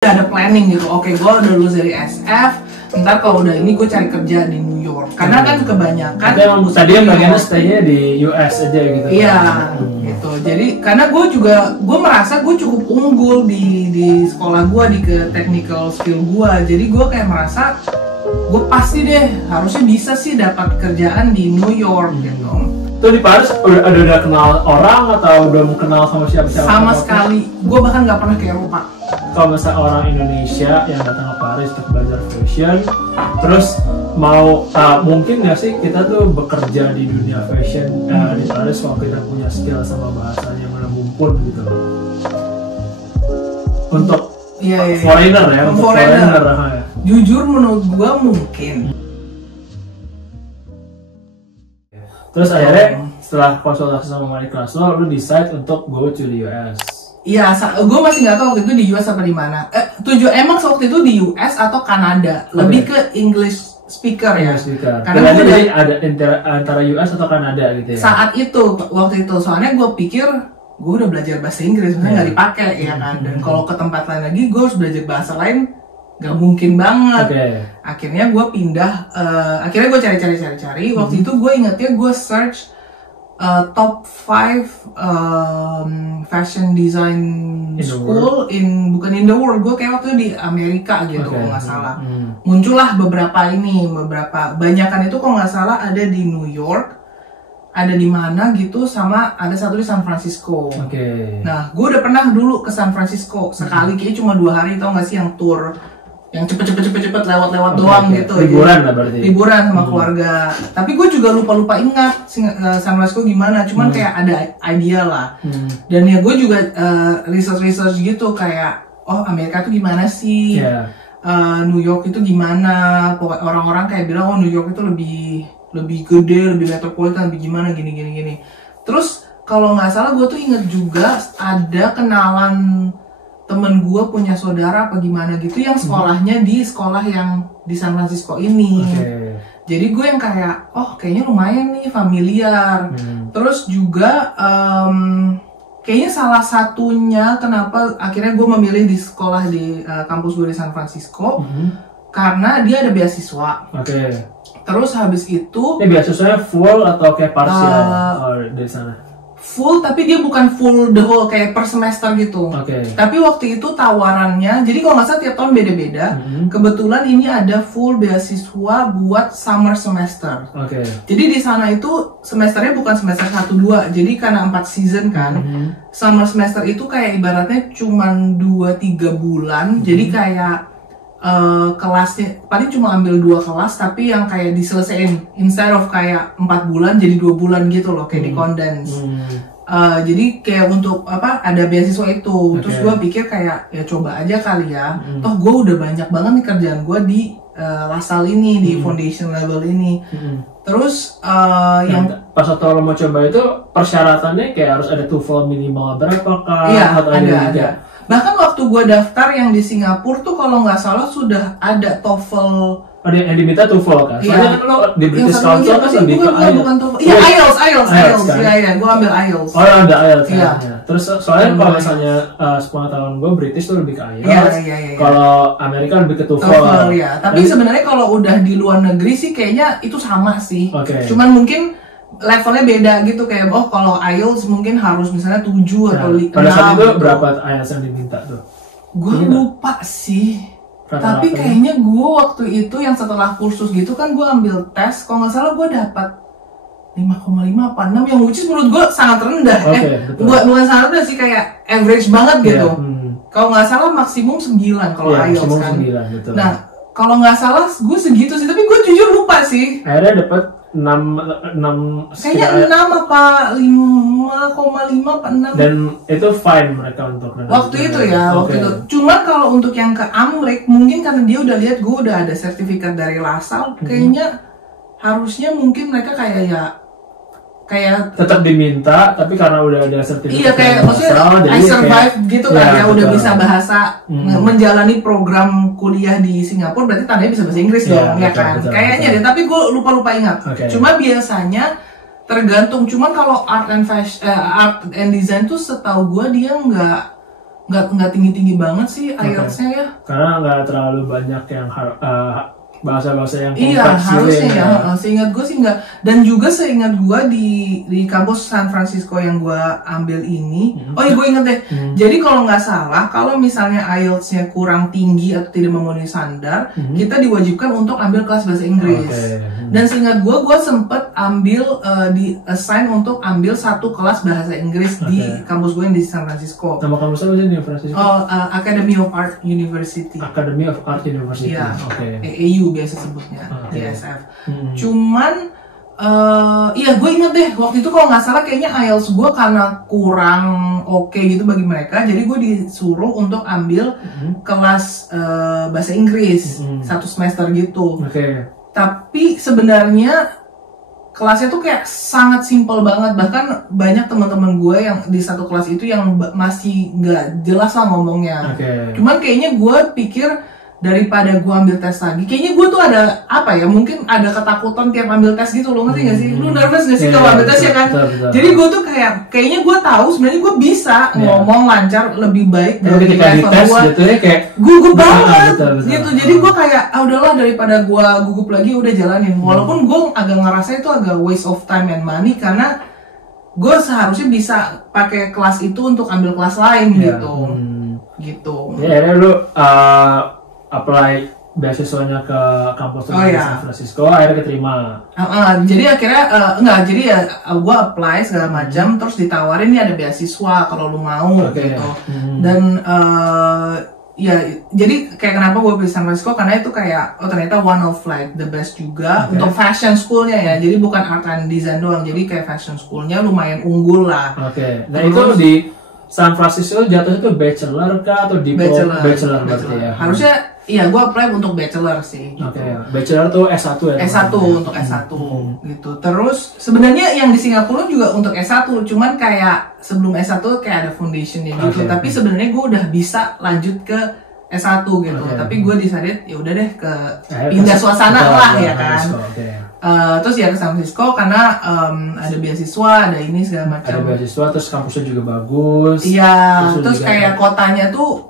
ada planning gitu. Oke, gue udah lulus dari SF, ntar kalau udah ini gue cari kerja di New York. Karena kan kebanyakan tadi yang pengennya stay-nya di US aja gitu. Iya, gitu. Jadi karena gue merasa gue cukup unggul di sekolah gue, di ke technical skill gue. Jadi gue kayak merasa gue pasti deh harusnya bisa sih dapat kerjaan di New York gitu. Tuh di Paris udah kenal orang atau belum kenal sama siapa-siapa? Sama sekali, gue bahkan nggak pernah ke Eropa. Kalau misalnya orang Indonesia yang datang ke Paris untuk belajar fashion, terus mau mungkin nggak sih kita tuh bekerja di dunia fashion di Paris kalau kita punya skill sama bahasanya yang mumpun gitu untuk foreigner ya, untuk foreigner. Jujur menurut gue mungkin. Terus akhirnya setelah konsultasi sama wali kelas lu decide untuk go to the US. Iya, gue masih nggak tahu waktu itu di US apa di mana. Emang waktu itu di US atau Kanada, lebih ke English speaker ya. Karena jadi ada antara US atau Kanada gitu ya. Saat itu, waktu itu, soalnya gue pikir gue udah belajar bahasa Inggris, maksudnya nggak dipakai ya kan. Dan kalau ke tempat lain lagi, gue harus belajar bahasa lain, nggak mungkin banget. Akhirnya gue pindah, akhirnya gue cari. Waktu itu gue ingetnya gue search top 5 fashion design school bukan in the world, gue kayak waktu itu di Amerika gitu kalau nggak salah. Muncullah beberapa banyakan itu kalau nggak salah ada di New York, ada di mana gitu, sama ada satu di San Francisco. Nah, gue udah pernah dulu ke San Francisco sekali, kayaknya cuma 2 hari, tau nggak sih, yang tour yang cepet lewat doang gitu. Liburan lah berarti. Liburan sama keluarga. Tapi gue juga lupa ingat San Francisco gimana. Cuman kayak ada idea lah. Dan ya gue juga research gitu kayak, oh Amerika tuh gimana sih? New York itu gimana? Orang-orang kayak bilang, oh New York itu lebih gede, lebih metropolitan, lebih gimana, gini. Terus kalau nggak salah gue tuh inget juga ada kenalan temen gue punya saudara apa gimana gitu yang sekolahnya di sekolah yang di San Francisco ini. Jadi gue yang kayak, oh kayaknya lumayan nih, familiar. Terus juga kayaknya salah satunya kenapa akhirnya gue memilih di sekolah di kampus gue di San Francisco, karena dia ada beasiswa. Terus habis itu beasiswanya full atau kayak parsial dari sana? Full, tapi dia bukan full the whole kayak per semester gitu. Tapi waktu itu tawarannya, jadi kalau nggak salah tiap tahun beda-beda. Kebetulan ini ada full beasiswa buat summer semester. Jadi di sana itu semesternya bukan semester 1-2, jadi karena 4 season kan. Summer semester itu kayak ibaratnya cuman 2-3 bulan. Jadi kayak kelasnya paling cuma ambil 2 kelas, tapi yang kayak diselesain, instead of kayak 4 bulan jadi 2 bulan gitu loh, kayak di-condense. Jadi kayak untuk ada beasiswa itu. Terus gue pikir kayak ya coba aja kali ya. Toh gue udah banyak banget nih kerjaan gue di LaSalle ini, di foundation level ini. Terus yang pas waktu lo mau coba itu persyaratannya kayak harus ada TOEFL minimal berapa kah? Iya, ada. Bahkan waktu gue daftar yang di Singapura tuh kalau nggak salah sudah ada TOEFL. Yang diminta TOEFL kan? Soalnya kan lo di British Council kan lebih ke IELTS. Iya, IELTS. Iya, gue ambil IELTS. Oh, ada IELTS kan? Terus soalnya kalau misalnya sepengetahuan gue British tuh lebih ke IELTS. Kalau Amerika lebih ke TOEFL. Tapi sebenarnya kalau udah di luar negeri sih kayaknya itu sama sih. Cuman mungkin levelnya beda gitu, kayak kalau IELTS mungkin harus misalnya 7 atau 5. Pada saat itu berapa IELTS yang diminta tuh? Gue lupa sih. Tapi kayaknya gue waktu itu yang setelah kursus gitu kan gue ambil tes, kalau nggak salah gue dapat 5,5 apa 6, yang which is menurut gue sangat rendah. Bukan sangat rendah sih, kayak average banget gitu. Kalau nggak salah maksimum 9 kalau IELTS kan. Nah kalau nggak salah gue segitu sih, tapi gue jujur lupa sih. Akhirnya dapat 6 kayaknya 6 apa 5,5 apa 6. Dan itu fine mereka untuk waktu itu ya. Waktu itu cuma kalau untuk yang ke Amrik mungkin karena dia udah lihat gue udah ada sertifikat dari LaSalle, kayaknya harusnya mungkin mereka kayak tetap diminta, tapi karena udah ada sertifikat. Iya, kayak maksudnya I survive gitu kan ya, udah bisa bahasa, menjalani program kuliah di Singapura, berarti tandanya bisa bahasa Inggris dong, ya kan? Kayaknya deh, tapi gue lupa ingat. Cuma biasanya tergantung, cuman kalau art and design tuh setahu gue dia nggak nggak tinggi-tinggi banget sih IELTS-nya ya. Karena nggak terlalu banyak yang bahasa-bahasa yang kompleks. Iya, harusnya ya. Seingat gue sih enggak. Dan juga seingat gue di kampus San Francisco yang gue ambil ini, oh iya gue inget deh. Jadi kalau nggak salah, kalau misalnya IELTS-nya kurang tinggi atau tidak memenuhi standar, kita diwajibkan untuk ambil kelas bahasa Inggris. Dan seingat gue sempet ambil di assign untuk ambil satu kelas bahasa Inggris di kampus gue yang di San Francisco. Nama kampusnya apa sih di San Francisco? Oh, Academy of Art University. Academy of Art University. Iya. AAU biasa sebutnya, ISF. Cuman iya gue inget deh waktu itu kalau nggak salah kayaknya IELTS gue karena kurang oke gitu bagi mereka, jadi gue disuruh untuk ambil kelas bahasa Inggris 1 semester gitu. Tapi sebenarnya kelasnya tuh kayak sangat simpel banget, bahkan banyak teman-teman gue yang di satu kelas itu yang masih nggak jelas lah ngomongnya. Cuman kayaknya gue pikir daripada gue ambil tes lagi, kayaknya gue tuh ada apa ya, mungkin ada ketakutan tiap ambil tes gitu, lo ngerti gak sih? Lu nervous gak sih kalau ambil tes ya kan? Jadi gue tuh kayaknya gue tahu sebenarnya gue bisa ngomong lancar lebih baik dari level gue. Gitu ya, kayak gugup banget gitu. Jadi gue kayak udahlah daripada gue gugup lagi udah jalanin. Walaupun gue agak ngerasa itu agak waste of time and money karena gue seharusnya bisa pakai kelas itu untuk ambil kelas lain gitu. Ya, lu apply beasiswanya ke kampus di San Francisco, akhirnya keterima. Jadi akhirnya jadi ya gue apply segala macam, terus ditawarin nih ada beasiswa kalau lu mau gitu. Dan ya jadi kayak kenapa gue pilih San Francisco karena itu kayak ternyata one of like the best juga untuk fashion schoolnya ya. Jadi bukan art and design doang, jadi kayak fashion schoolnya lumayan unggul lah. Nah terus, itu di San Francisco jatuhnya itu bachelor kah atau diploma? Bachelor berarti ya. Harusnya iya, gue apply untuk bachelor sih. Gitu. Bachelor tuh S1 ya? S1 untuk S1 gitu. Terus sebenarnya yang di Singapura juga untuk S1, cuman kayak sebelum S1 kayak ada foundationnya gitu. Tapi sebenarnya gue udah bisa lanjut ke S1 gitu. Tapi gue decided ya udah deh ke pindah suasana lah ya kan. Terus ya ke San Francisco karena ada beasiswa, ada ini segala macam. Ada beasiswa, terus kampusnya juga bagus. Iya, terus kayak kotanya tuh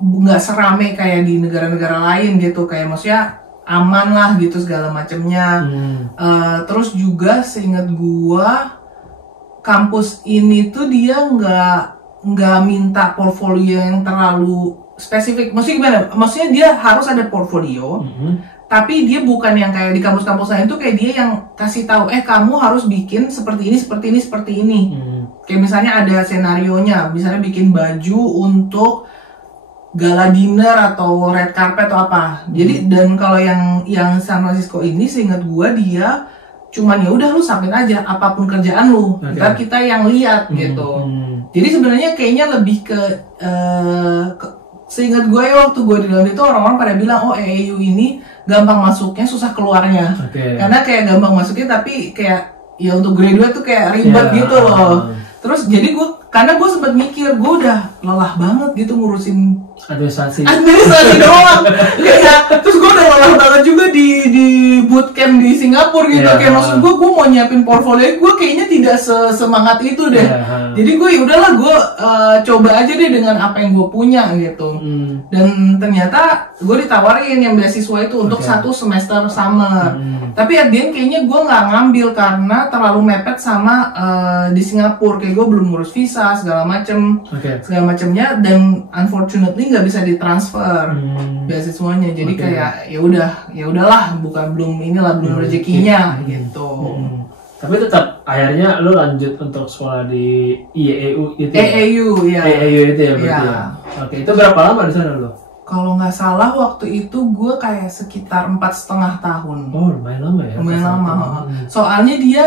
nggak serame kayak di negara-negara lain gitu, kayak maksudnya aman lah gitu segala macamnya. Terus juga seingat gua kampus ini tuh dia nggak minta portfolio yang terlalu spesifik. Maksudnya gimana? Maksudnya dia harus ada portfolio, tapi dia bukan yang kayak di kampus-kampus lain tuh kayak dia yang kasih tahu kamu harus bikin seperti ini, seperti ini, seperti ini. Kayak misalnya ada senarionya, misalnya bikin baju untuk gala dinner atau red carpet atau apa. Jadi dan kalau yang San Francisco ini seingat gua dia cuman ya udah lu submit aja apapun kerjaan lu. Ntar kita yang lihat gitu. Jadi sebenarnya kayaknya lebih ke seingat gue ya waktu gue di dalam itu orang-orang pada bilang AAU ini gampang masuknya susah keluarnya. Karena kayak gampang masuknya tapi kayak ya untuk graduate tuh kayak ribet gitu loh. Terus jadi karena gue sempat mikir gue udah lelah banget gitu ngurusin administrasi doang. Kayak terus gue udah lelah banget juga di bootcamp di Singapura gitu. Kayak maksud gue mau nyiapin portfolio gue kayaknya tidak semangat itu deh. Jadi gue ya udahlah gue coba aja deh dengan apa yang gue punya gitu. Dan ternyata gue ditawarin yang beasiswa itu untuk 1 semester summer. Tapi at the end kayaknya gue nggak ngambil karena terlalu mepet sama di Singapura. Kayak gue belum ngurus visa segala macamnya dan unfortunately nggak bisa ditransfer beasiswanya. Jadi kayak ya udahlah belum rezekinya gitu. Tapi tetap akhirnya lu lanjut untuk sekolah di IAU itu. AAU ya. AAU itu ya berarti ya. Itu berapa lama di sana lu? Kalau nggak salah waktu itu gue kayak sekitar 4,5 tahun. Oh lumayan lama ya? Lumayan lama. Soalnya dia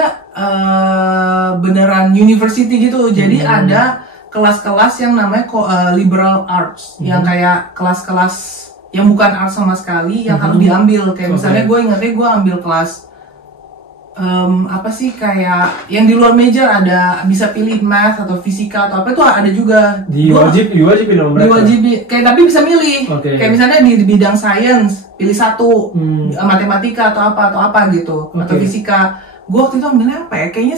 beneran university gitu. Jadi ada kelas-kelas yang namanya liberal arts. Yang kayak kelas-kelas yang bukan art sama sekali yang harus diambil. Kayak misalnya gue ingatnya gue ambil kelas apa sih kayak yang di luar major ada bisa pilih math atau fisika atau apa itu ada juga diwajibin sama mereka. Kayak tapi bisa milih. Kayak misalnya di bidang science pilih 1 matematika atau apa gitu atau fisika. gue waktu itu ambilnya apa ya? Kayaknya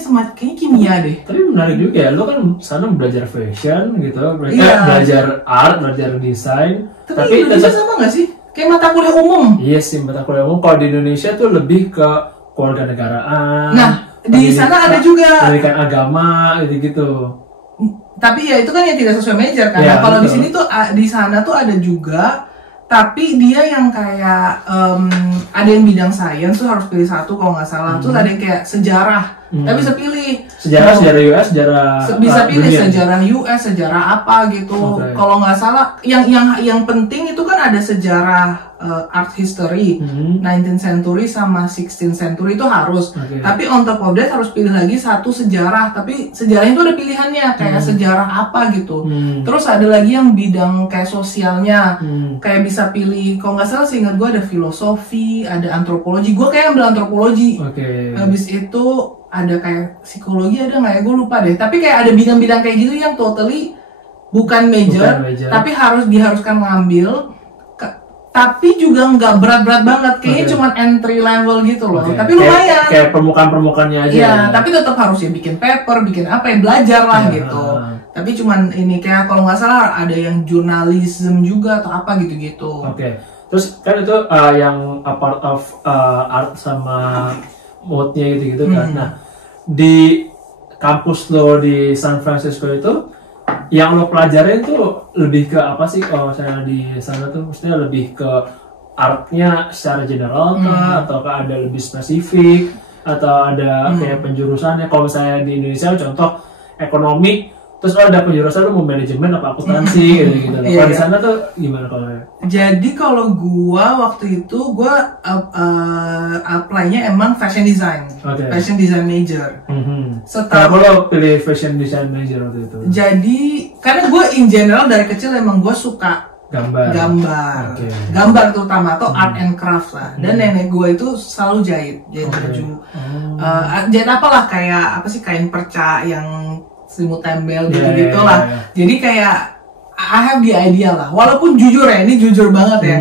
kimia deh. Tapi menarik juga ya, lo kan sana belajar fashion gitu, mereka Iya. belajar art, belajar desain. Tapi Indonesia sama nggak sih? Kayak mata kuliah umum. Iya sih, mata kuliah umum. Kalau di Indonesia tuh lebih ke keluarga negaraan. Nah, di sana ada juga. Pendidikan agama gitu-gitu. Tapi ya itu kan yang tidak sesuai major kan. Ya, Nah, kalau di betul. sini tuh di sana tuh ada juga, tapi dia yang kayak ada yang bidang sains tuh harus pilih satu kalau nggak salah. Terus ada yang kayak sejarah, tapi bisa pilih. Sejarah US, Bisa pilih dunia. sejarah US, sejarah apa gitu. Oke. Kalau nggak salah, yang penting itu kan ada sejarah art history, 19th century sama 16th century itu harus. Oke. Tapi on top of that harus pilih lagi satu sejarah. Tapi sejarahnya itu ada pilihannya kayak sejarah apa gitu. Terus ada lagi yang bidang kayak sosialnya, kayak bisa pilih. Kalau nggak salah seingat gue ada filosofi, ada antropologi. Gue kayak ambil antropologi. Oke. Habis itu ada kayak psikologi, ada nggak ya, gue lupa deh. Tapi kayak ada bidang-bidang kayak gitu yang totally bukan major, Bukan major. tapi diharuskan ngambil. Tapi juga nggak berat-berat banget, kayaknya Oke. cuma entry level gitu loh. Oke. Tapi lumayan. Kayak permukaan-permukaannya aja. Iya, tapi tetap harus ya bikin paper, bikin apa ya, belajar lah Ya. gitu. Tapi cuman ini kayak kalau nggak salah ada yang jurnalism juga atau apa gitu-gitu. Oke. Terus kan itu yang a part of art sama mode-nya gitu-gitu kan. Nah, di kampus lo di San Francisco itu yang lo pelajarin tuh lebih ke apa sih kalau misalnya di sana tuh? Maksudnya lebih ke artnya secara general kah? Atau ada lebih spesifik? Atau ada kayak penjurusannya? Kalau misalnya di Indonesia contoh ekonomi, terus lo ada penjurusan lo mau manajemen apa akuntansi gitu-gitu. Iya, Kalau di iya. sana tuh gimana kalau Jadi kalau gua waktu itu gua apply-nya emang fashion design, Oke. fashion design major. Kenapa lo pilih fashion design major waktu itu? Jadi karena gue in general dari kecil emang gue suka Gambar. Oke. gambar terutama atau art and craft lah. Dan nenek gue itu selalu jahit baju. Jahit apalah kayak apa sih, kain perca yang selimut tembel gitu-gitu Iya, lah. iya. Jadi kayak I have the idea lah. Walaupun jujur ya, ini jujur banget ya.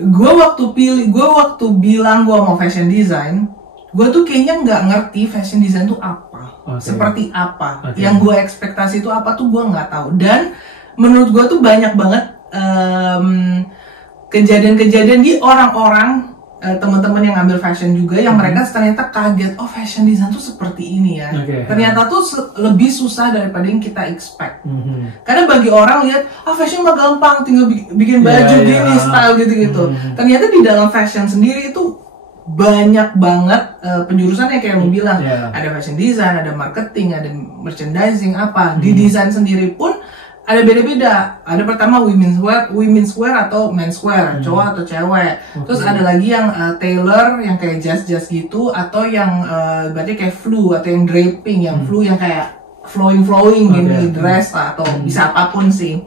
Gue waktu bilang gue mau fashion design, gue tuh kayaknya nggak ngerti fashion design tuh apa. Seperti apa, yang gue ekspektasi itu apa tuh gue nggak tahu. Dan menurut gue tuh banyak banget kejadian-kejadian di orang-orang teman-teman yang ambil fashion juga yang mereka ternyata kaget, oh fashion design tuh seperti ini ya. Ternyata tuh lebih susah daripada yang kita expect. Karena bagi orang lihat, fashion mah gampang, tinggal bikin baju gini, style gitu-gitu. Ternyata di dalam fashion sendiri itu banyak banget penjurusannya kayak lo bilang. Ada fashion design, ada marketing, ada merchandising apa. Di desain sendiri pun ada beda-beda. Ada pertama women's wear atau menswear, cowok atau cewek. Terus ada lagi yang tailor yang kayak jas gitu, atau yang berarti kayak flu atau yang draping, yang flu yang kayak flowing gini, dress lah, atau bisa apapun sih.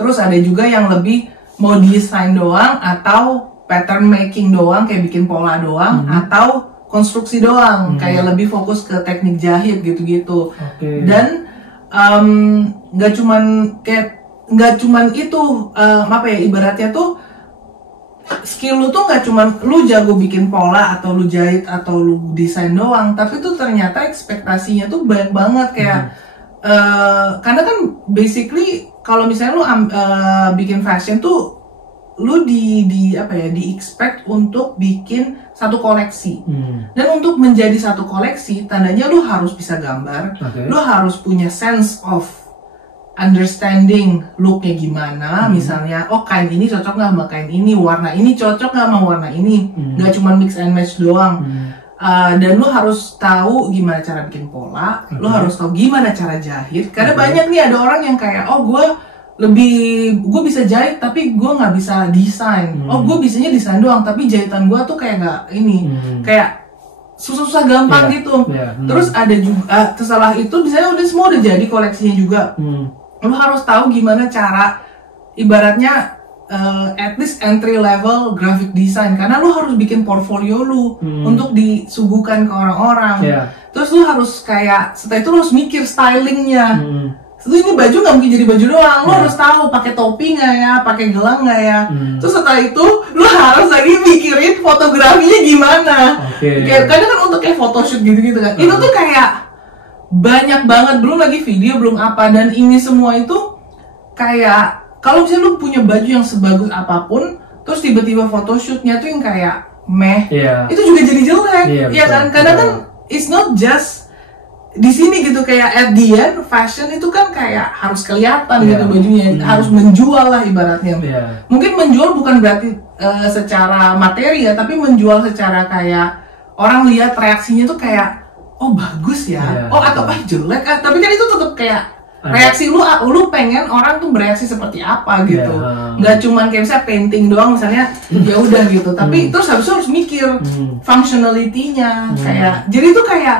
Terus ada juga yang lebih mau desain doang atau pattern making doang, kayak bikin pola doang, atau konstruksi doang, kayak lebih fokus ke teknik jahit gitu-gitu. Dan nggak cuman itu, apa ya, ibaratnya tuh skill lu tuh nggak cuman lu jago bikin pola atau lu jahit atau lu desain doang, tapi tuh ternyata ekspektasinya tuh banyak banget kayak karena kan basically kalau misalnya lu bikin fashion tuh lu di expect untuk bikin satu koleksi. Dan untuk menjadi satu koleksi, tandanya lu harus bisa gambar, lu harus punya sense of understanding looknya gimana. Misalnya, kain ini cocok nggak sama kain ini, warna ini cocok nggak sama warna ini, nggak cuma mix and match doang. Dan lu harus tahu gimana cara bikin pola, lu harus tahu gimana cara jahit. Karena banyak nih ada orang yang kayak, gue bisa jahit tapi gue nggak bisa desain. Gue bisanya desain doang tapi jahitan gue tuh kayak nggak ini, kayak susah-susah gampang gitu. Terus ada juga setelah itu misalnya semua udah jadi koleksinya juga, lo harus tahu gimana cara, ibaratnya at least entry level graphic design, karena lo harus bikin portfolio lo untuk disuguhkan ke orang-orang. Terus lo harus kayak setelah itu lo harus mikir stylingnya. Terus ini baju nggak mungkin jadi baju doang, lo harus tahu pakai topi nggak ya, pakai gelang nggak ya. Terus setelah itu lo harus lagi mikirin fotografinya gimana. Kayak kadang kan untuk kayak photoshoot gitu-gitu kan. Itu tuh kayak banyak banget, belum lagi video, belum apa. Dan ini semua itu kayak kalau misalnya lo punya baju yang sebagus apapun, terus tiba-tiba photoshootnya tuh yang kayak meh, itu juga jadi jelek, ya kan? Karena kan it's not just di sini gitu, kayak at the end fashion itu kan kayak harus kelihatan gitu bajunya, harus menjual lah ibaratnya. Mungkin menjual bukan berarti secara materi ya, tapi menjual secara kayak orang lihat reaksinya tuh kayak oh bagus ya, oh atau jelek, tapi kan itu tetap kayak reaksi lu pengen orang tuh bereaksi seperti apa gitu, nggak cuman kayak misalnya painting doang misalnya ya udah gitu, tapi terus harus mikir functionality-nya kayak, jadi itu kayak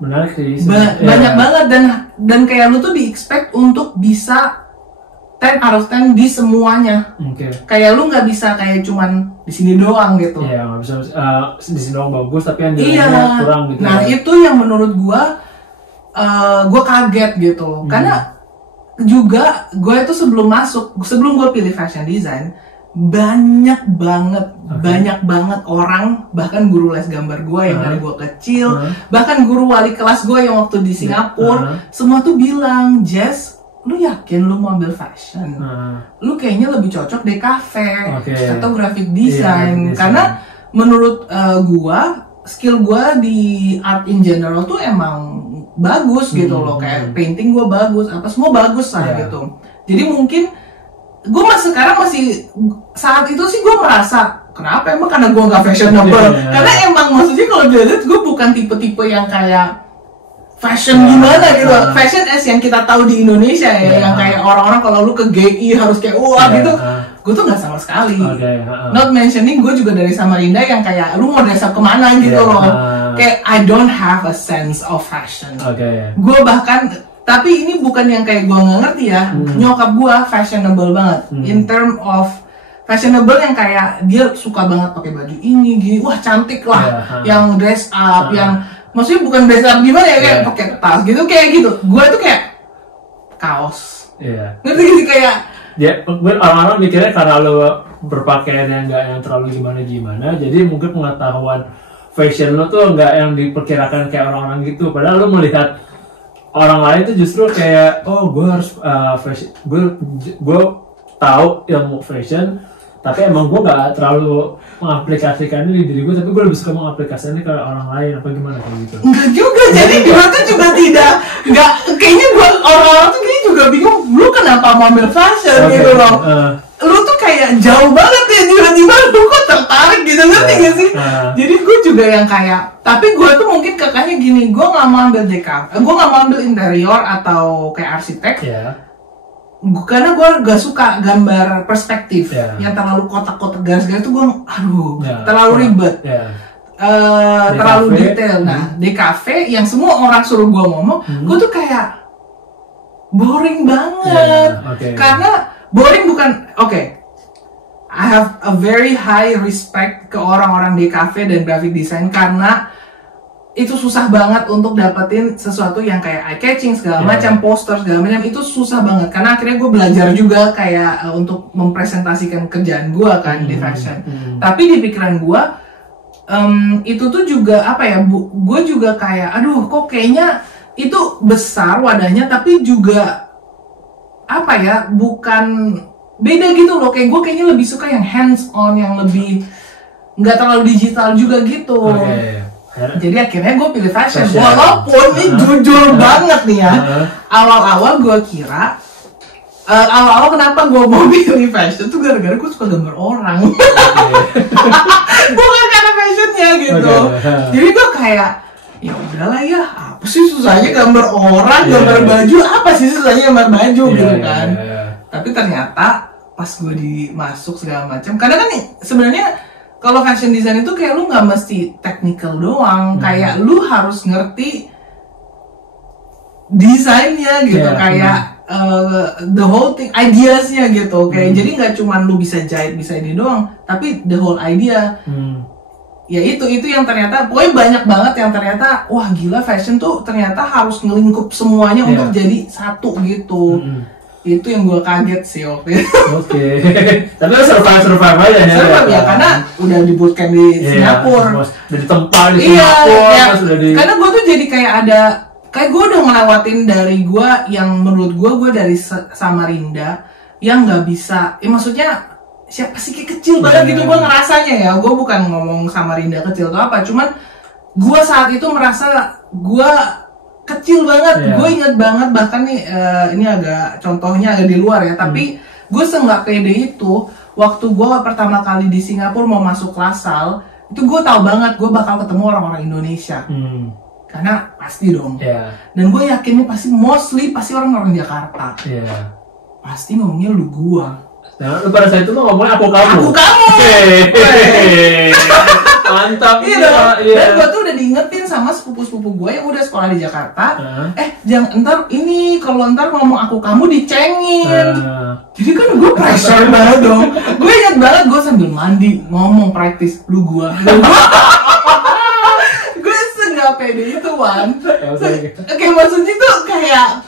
menarik sih. Banyak banget dan kayak lu tuh di-expect untuk bisa 10 out of 10 di semuanya. Kayak lu nggak bisa kayak cuman di sini doang gitu. Iya, nggak bisa di sini doang bagus tapi yang di lainnya kurang gitu. Nah, itu yang menurut gua kaget gitu. Karena juga gua itu sebelum gua pilih fashion design, banyak banget orang, bahkan guru les gambar gue yang dari gue kecil, bahkan guru wali kelas gue yang waktu di Singapura, semua tuh bilang, Jess, lu yakin lu mau ambil fashion? Lu kayaknya lebih cocok di cafe atau graphic design, karena menurut gue skill gue di art in general tuh emang bagus gitu loh, kayak painting gue bagus, apa semua bagus lah gitu. Jadi mungkin gue sekarang masih saat itu sih gue merasa kenapa emang karena gue nggak fashionable, karena emang maksudnya kalau dilihat gue bukan tipe-tipe yang kayak fashion gimana gitu, fashion as yang kita tahu di Indonesia ya, yang kayak orang-orang kalau lu ke GI harus kayak wah gitu, gue tuh nggak sama sekali. Not mentioning gue juga dari Samarinda yang kayak lu mau dress up kemana gitu loh, kayak I don't have a sense of fashion. Gue bahkan tapi ini bukan yang kayak gue nggak ngerti ya, nyokap gue fashionable banget, in term of fashionable yang kayak dia suka banget pakai baju ini gini, wah cantik lah, yang dress up, yang maksudnya bukan dress up gimana ya, kayak pakai tas gitu, kayak gitu. Gue tuh kayak kaos, ngerti gak sih kayak orang-orang mikirnya karena lo berpakaian yang nggak yang terlalu gimana, jadi mungkin pengetahuan fashion lo tuh nggak yang diperkirakan kayak orang-orang gitu, padahal lo melihat orang lain tuh justru kayak gue harus fashion, gue tahu ilmu fashion, tapi emang gue gak terlalu mengaplikasikannya di diri gue, tapi gue lebih suka mengaplikasikannya ke orang lain, apa gimana kayak gitu? Enggak juga, jadi gue tuh juga nggak kayaknya gue orang-orang tuh kayaknya juga bingung, lu kenapa mau ambil fashion gitu loh? Lu tuh kayak jauh banget ya, tiba-tiba lu kok tertarik gitu, ngerti gak sih? Jadi gue juga yang kayak, tapi gue tuh mungkin kakaknya gini, gue gak mau ambil DK, gue gak mau ambil interior atau kayak arsitek, karena gue gak suka gambar perspektif yang terlalu kotak-kotak garis-garis tuh gue, terlalu ribet, terlalu detail. Nah, di cafe yang semua orang suruh gue ngomong, gue tuh kayak boring banget, karena boring bukan, I have a very high respect ke orang-orang di cafe dan graphic design, karena itu susah banget untuk dapetin sesuatu yang kayak eye catching segala macam, poster segala macam, itu susah banget. Karena akhirnya gue belajar juga kayak untuk mempresentasikan kerjaan gue kan di fashion. Tapi di pikiran gue itu tuh juga apa ya, gue juga kayak aduh kok kayaknya itu besar wadahnya, tapi juga apa ya, bukan beda gitu loh, kayak gue kayaknya lebih suka yang hands on, yang lebih nggak terlalu digital juga gitu. Jadi akhirnya gue pilih fashion. Walaupun ini jujur banget nih ya, awal-awal gue kira awal-awal kenapa gue mau pilih fashion tuh gara-gara gue suka gambar orang. Bukan karena fashionnya gitu. Jadi gue kayak ya udahlah ya, apa sih susahnya gambar orang, gambar baju, apa sih susahnya gambar baju gitu kan. Tapi ternyata pas gue dimasuk segala macam, kadang kan nih sebenarnya kalau fashion design itu kayak lu nggak mesti technical doang, kayak lu harus ngerti desainnya gitu, kayak the whole thing, ideasnya gitu, kayak jadi nggak cuma lu bisa jahit bisa ini doang, tapi the whole idea. ya itu yang ternyata pokoknya banyak banget yang ternyata wah gila fashion tuh ternyata harus ngelingkup semuanya untuk jadi satu gitu. Itu yang gue kaget sih waktu itu. Oke. Tapi lo survive aja ya. Survive ya, karena udah di bootcamp di Singapura. Udah ditempa di Singapura. Karena gue tuh jadi kayak gue udah ngelewatin dari gue yang menurut gue dari Samarinda yang nggak bisa. Maksudnya siapa sih kayak kecil banget gitu gue ngerasanya ya. Gue bukan ngomong Samarinda kecil atau apa, cuman gue saat itu merasa gue kecil banget. Gue inget banget bahkan nih ini agak contohnya agak di luar ya, tapi gue nggak pede itu waktu gue pertama kali di Singapura mau masuk Lasal itu gue tahu banget gue bakal ketemu orang-orang Indonesia karena pasti dong. Dan gue yakin nih pasti orang-orang Jakarta. Pasti ngomongnya lu gua. Nah, lu pada saat itu lo ngomongnya aku kamu. Mantap. Iya. Dan gue tuh udah diingetin sama sepupu-sepupu gue yang udah sekolah di Jakarta. Jangan ntar ngomong aku kamu dicengin. Jadi kan gue pressure banget dong. Gue inget banget gue sambil mandi ngomong praktis lu gua. Gue senggak pede itu Wan. Oke, maksudnya tuh kayak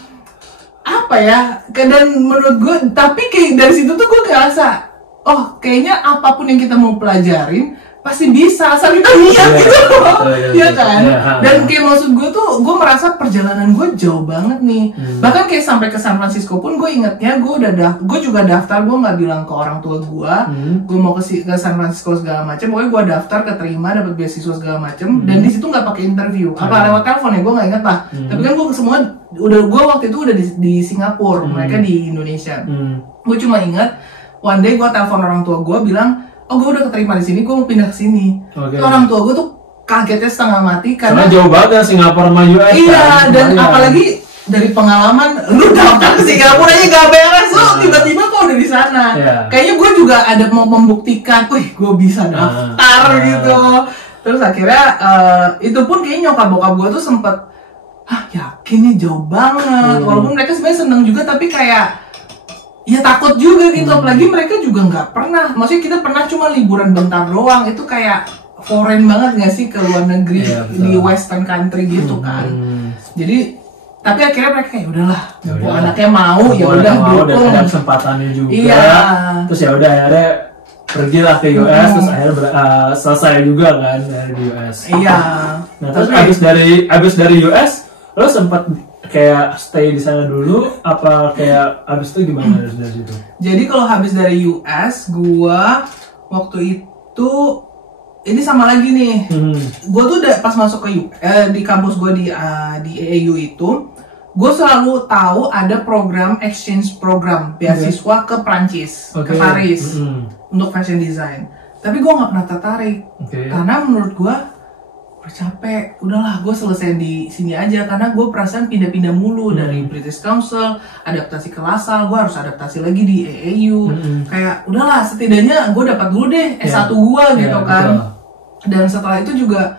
apa ya? Dan menurut gue, tapi kayak dari situ tuh gue ngerasa, oh kayaknya apapun yang kita mau pelajarin pasti bisa asal kita niat gitu loh, ya kan? Dan kayak maksud gue tuh, gue merasa perjalanan gue jauh banget nih. Bahkan kayak sampai ke San Francisco pun gue ingetnya gue juga daftar, gue nggak bilang ke orang tua gue mau ke San Francisco segala macam. Pokoknya gue daftar, keterima, dapat beasiswa segala macam. Dan di situ nggak pakai interview, apa lewat telepon ya gue nggak inget lah. Tapi kan gue semua gue waktu itu udah di Singapura, mereka di Indonesia. Gue cuma ingat one day gue telepon orang tua gue bilang, oh gue udah keterima di sini, gue mau pindah ke sini. Orang tua gue tuh kagetnya setengah mati karena jauh banget ya Singapura sama US. Iya, dan apalagi dari pengalaman lu daftar ke Singapura aja gak beres, lu tiba-tiba kok udah di sana. Kayaknya gue juga ada mau membuktikan, wih gue bisa daftar gitu. Terus akhirnya itu pun kayaknya nyokap bokap gue tuh sempet, yakin nih jauh banget. Walaupun mereka sebenarnya seneng juga, tapi kayak ya takut juga gitu. Apalagi mereka juga nggak pernah, maksudnya kita pernah cuma liburan bentar doang, itu kayak foreign banget nggak sih ke luar negeri, di western country gitu kan. Jadi tapi akhirnya mereka kayak udahlah, anaknya mau ya udah dukung, ada kesempatannya juga. Terus ya udah akhirnya pergilah ke US, terus akhirnya selesai juga kan dari US. Nah terus abis dari US lo sempat kayak stay di sana dulu, apa kayak abis itu gimana dari situ? Jadi kalau habis dari US, gua waktu itu ini sama lagi nih. Gua tuh udah pas masuk ke di kampus gua di AAU itu, gua selalu tahu ada program exchange program beasiswa ke Prancis, ke Paris untuk fashion design. Tapi gua nggak pernah tertarik karena menurut gua capek, udahlah gue selesai di sini aja karena gue perasaan pindah-pindah mulu dari British Council, adaptasi ke Lasal, gue harus adaptasi lagi di AAU. Kayak udahlah setidaknya gue dapat dulu deh S1 gue gitu kan. Dan setelah itu juga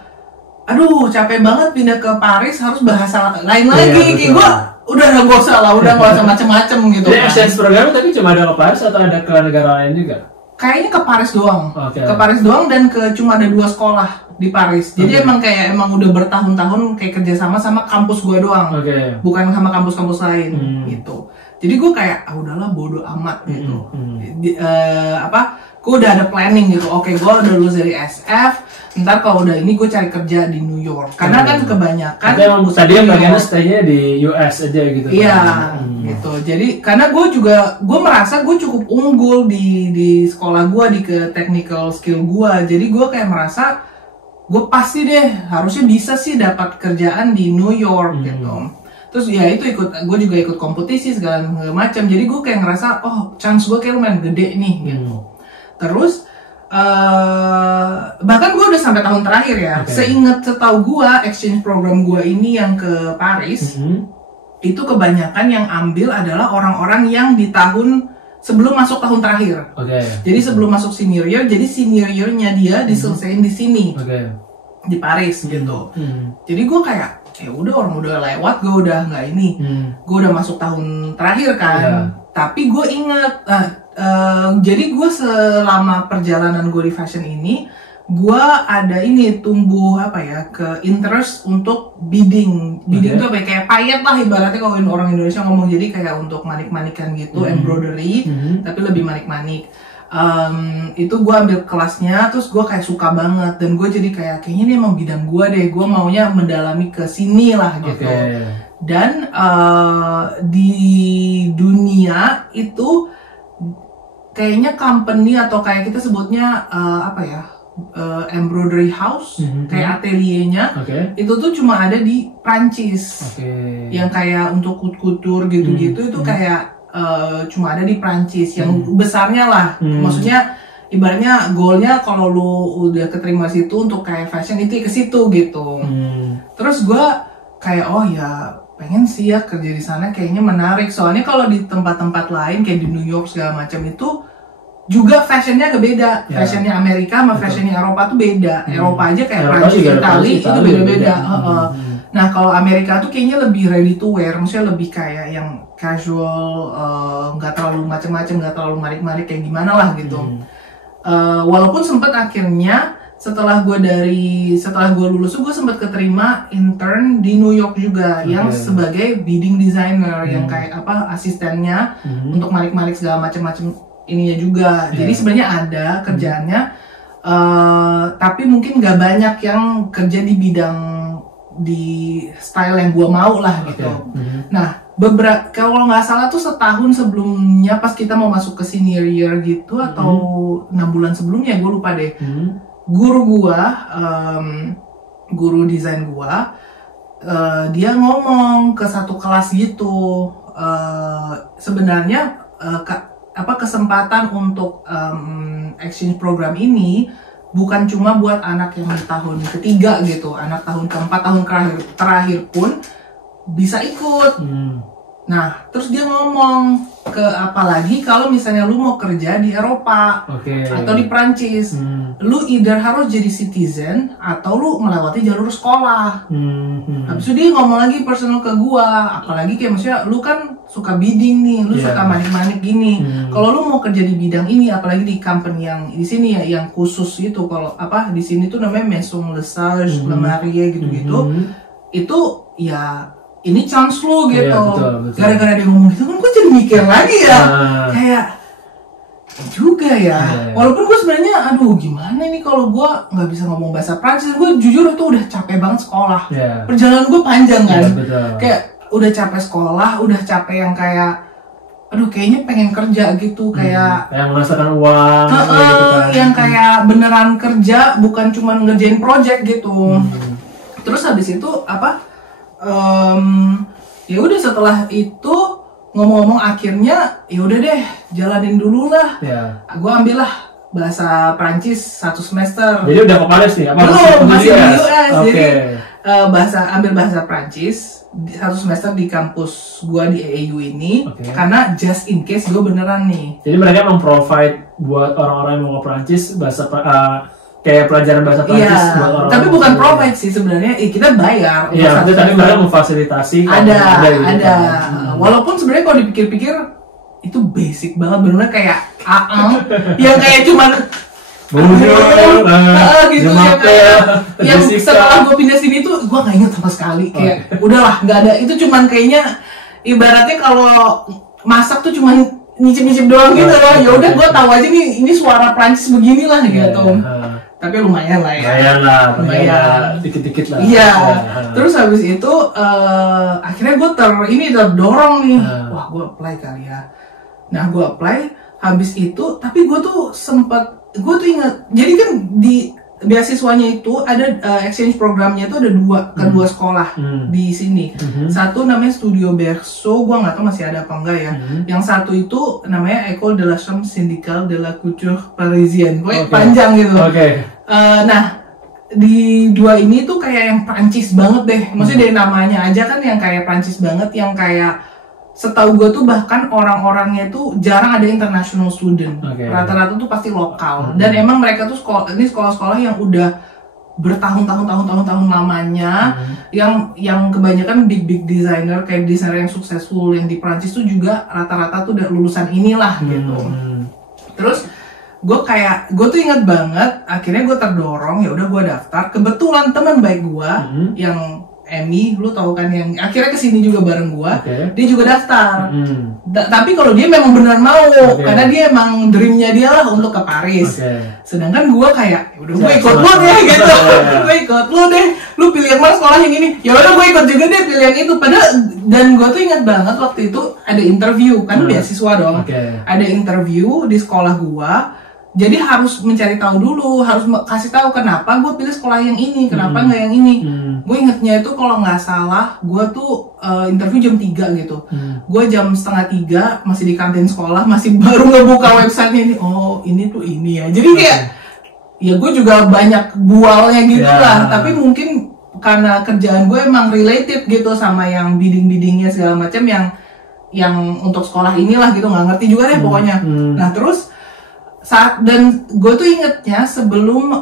aduh capek banget pindah ke Paris, harus bahasa lain lagi. Kayak gue udah gak usah lah, udah gak usah macem-macem gitu. Jadi exchange program tapi cuma ada ke Paris atau ada ke negara lain juga? Kayaknya ke Paris doang. Ke Paris doang dan cuma ada 2 sekolah di Paris. Jadi emang udah bertahun-tahun kayak kerjasama sama kampus gue doang. Bukan sama kampus-kampus lain gitu. Jadi gue kayak udahlah bodo amat gitu. Gue udah ada planning gitu. Oke, gue udah lulus dari SF. Ntar kalau udah ini gue cari kerja di New York. Karena kan kebanyakan tadi yang bagiannya stay-nya di US aja gitu. Iya, gitu. Jadi karena gue merasa gue cukup unggul di sekolah gue, di ke technical skill gue. Jadi gue kayak merasa gue pasti deh harusnya bisa sih dapat kerjaan di New York gitu. Terus ya itu gue juga ikut kompetisi segala macam. Jadi gue kayak ngerasa chance gue kayak lumayan gede nih gitu. Terus bahkan gue udah sampai tahun terakhir ya. Setahu gue exchange program gue ini yang ke Paris itu kebanyakan yang ambil adalah orang-orang yang di tahun sebelum masuk tahun terakhir. Jadi sebelum masuk senior year, jadi senior year-nya dia diselesain di sini. Di Paris gitu. Jadi gue kayak ya udah orang udah lewat, gue udah nggak ini. Gue udah masuk tahun terakhir kan. Tapi gue inget jadi gue selama perjalanan gue di fashion ini, gue ada ini tumbuh apa ya ke interest untuk bidding itu apa ya, kayak payet lah ibaratnya kalau orang Indonesia ngomong, jadi kayak untuk manik-manikan gitu, embroidery tapi lebih manik-manik. Itu gue ambil kelasnya, terus gue kayak suka banget dan gue jadi kayaknya ini emang bidang gue deh, gue maunya mendalami ke sini lah gitu. Dan di dunia itu kayaknya company atau kayak kita sebutnya apa ya, embroidery house, kayak ateliernya, itu tuh cuma ada di Prancis. Yang kayak untuk couture gitu-gitu itu kayak cuma ada di Prancis, yang besarnya lah. Maksudnya ibaratnya goalnya kalau lu udah keterima situ untuk kayak fashion itu ke situ gitu. Terus gue kayak oh ya pengen sih ya kerja di sana, kayaknya menarik. Soalnya kalau di tempat-tempat lain kayak di New York segala macam itu juga fashionnya beda, fashionnya Amerika sama fashionnya Eropa tuh beda. Eropa aja kayak Prancis, Itali itu beda-beda. Nah kalau Amerika tuh kayaknya lebih ready to wear, maksudnya lebih kayak yang casual, nggak terlalu macem-macem, nggak terlalu marik-marik kayak gimana lah gitu. Walaupun sempet akhirnya setelah gue lulus gue sempat keterima intern di New York juga, yang sebagai bidding designer, yang kayak apa asistennya untuk marik-marik segala macem-macem ininya juga. Jadi sebenarnya ada kerjaannya, tapi mungkin nggak banyak yang kerja di bidang di style yang gue mau lah gitu. Nah kalau nggak salah tuh setahun sebelumnya pas kita mau masuk ke senior year gitu, atau 6 bulan sebelumnya gue lupa deh, guru desain gua, dia ngomong ke satu kelas gitu, sebenarnya kesempatan untuk exchange program ini bukan cuma buat anak yang di tahun ketiga gitu, anak tahun keempat, tahun terakhir pun bisa ikut. Nah, terus dia ngomong ke apalagi kalau misalnya lu mau kerja di Eropa atau di Prancis, lu either harus jadi citizen atau lu melewati jalur sekolah. Habis itu dia ngomong lagi personal ke gua, apalagi kayak maksudnya lu kan suka bidding nih, lu suka manik-manik gini. Kalau lu mau kerja di bidang ini, apalagi di company yang di sini ya, yang khusus itu, kalau apa di sini tuh namanya Maison Lesage, Le Marie gitu-gitu, itu ya ini chance lu gitu. Betul. Gara-gara dia ngomong gitu kan gue jadi mikir lagi ya, kayak juga ya. Walaupun gue sebenarnya aduh gimana nih kalau gue nggak bisa ngomong bahasa Prancis. Gue jujur itu udah capek banget sekolah. Perjalanan gue panjang kan. Kayak udah capek sekolah, udah capek yang kayak aduh kayaknya pengen kerja gitu, kayak yang menghasilkan uang gitu kan. Yang kayak beneran kerja, bukan cuma ngerjain project gitu. Terus habis itu apa? Ya udah setelah itu ngomong-ngomong akhirnya ya udah deh jalanin dulu lah. Gue ambil lah bahasa Prancis 1 semester. Jadi udah ke Paris nih? Belum, masih di US. Jadi ambil bahasa Prancis 1 semester di kampus gue di AAU ini, karena just in case gue beneran nih. Jadi mereka memprovide buat orang-orang yang mau ke Prancis bahasa kayak pelajaran bahasa Prancis buat orang. Tapi bukan provide sih sebenarnya, kita bayar. Iya, tapi mereka memfasilitasi. Ada. Walaupun sebenarnya kalau dipikir-pikir itu basic banget, benar-benar kayak yang kayak cuman gitu yang setelah gue pindah sini tuh gue nggak inget sama sekali, kayak udahlah nggak ada. Itu cuman kayaknya ibaratnya kalau masak tuh cuman nyicip-nyicip doang gitu loh. Ya udah gue tahu aja nih ini suara Prancis beginilah gitu. Tapi lumayan lah ya. Lumayan. Dikit-dikit lah. Iya. Terus habis itu akhirnya gue terdorong nih. Wah, gue apply kali ya. Nah, gue apply habis itu, tapi gue tuh ingat. Jadi kan di beasiswanya itu ada exchange programnya itu ada kedua sekolah di sini. Satu namanya Studio Berceau, gue nggak tahu masih ada apa enggak ya. Yang satu itu namanya École de la Chambre Syndicale de la Couture Parisienne, panjang gitu. Nah di dua ini tuh kayak yang Prancis banget deh. Maksudnya dari namanya aja kan yang kayak Prancis banget, yang kayak setahu gue tuh bahkan orang-orangnya tuh jarang ada international student. Rata-rata tuh pasti lokal. Dan emang mereka tuh sekolah-sekolah yang udah bertahun-tahun lamanya, yang kebanyakan big designer, kayak desainer yang successful yang di Prancis tuh juga rata-rata tuh udah lulusan inilah gitu. Terus gue tuh inget banget, akhirnya gue terdorong, ya udah gue daftar. Kebetulan teman baik gue yang Emmy, lu tahu kan, yang akhirnya kesini juga bareng gue, dia juga daftar. Tapi kalau dia memang beneran mau, karena dia emang dreamnya dia lah untuk ke Paris. Sedangkan gue kayak, udah gue ikut lu deh gitu, gue ikut lu deh, lu pilih yang mana sekolah yang ini, ya udah gue ikut juga deh pilih yang itu. Padahal dan gue tuh ingat banget waktu itu ada interview, kan beasiswa dong, ada interview di sekolah gue. Jadi harus mencari tahu dulu, harus kasih tahu kenapa gue pilih sekolah yang ini, kenapa nggak yang ini. Gue ingetnya itu kalau nggak salah, gue tuh interview jam 3 gitu. Gue jam 2:30 masih di kantin sekolah, masih baru ngebuka websitenya ini. Oh ini tuh ini ya. Jadi kayak, ya gue juga banyak bualnya gitu lah. Tapi mungkin karena kerjaan gue emang related gitu sama yang bidding-biddingnya segala macam yang untuk sekolah inilah gitu, nggak ngerti juga deh pokoknya. Nah terus dan gue tuh ingetnya sebelum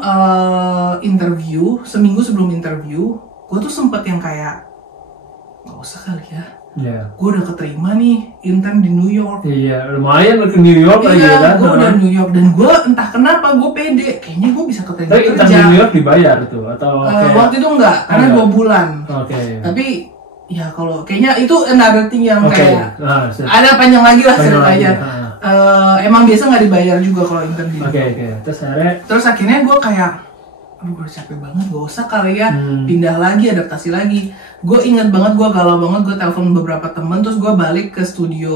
interview, seminggu sebelum interview, gue tuh sempet yang kayak nggak usah kali ya, gue udah keterima nih intern di New York. Iya, lumayan ke New York aja kan. Gue udah New York dan gue entah kenapa gue pede, kayaknya gue bisa keterima kerja. Tapi intern di New York dibayar tuh atau? Waktu itu enggak, karena 2 bulan. Tapi ya kalau kayaknya itu another thing yang kayak ada panjang lagi lah ceritanya. Emang biasa nggak dibayar juga kalau intern di Terus akhirnya gue kayak, aduh gue capek banget, gak usah kali ya, pindah lagi, adaptasi lagi. Gue inget banget, gue galau banget, gue telepon beberapa temen, terus gue balik ke studio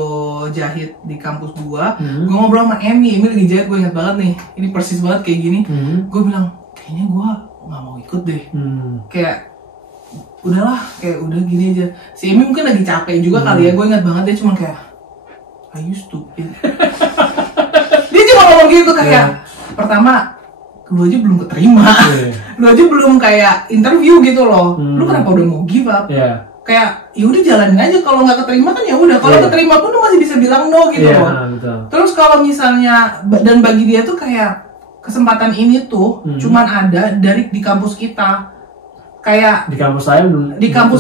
jahit di kampus gue. Gue ngobrol sama Emmy lagi jahit, gue inget banget nih, ini persis banget kayak gini. Gue bilang, kayaknya gue nggak mau ikut deh, kayak udahlah, kayak udah gini aja. Si Emmy mungkin lagi capek juga kali ya, gue inget banget dia cuma kayak, are you stupid? Dia cuma ngomong gitu kayak, pertama, lu aja belum keterima, lu aja belum kayak interview gitu loh, lu kenapa udah mau give up? Kayak, ya udah jalanin aja, kalau nggak keterima kan ya udah, kalau keterima pun lu masih bisa bilang no gitu loh. Terus kalau misalnya, dan bagi dia tuh kayak kesempatan ini tuh cuman ada di kampus kita. Kayak di kampus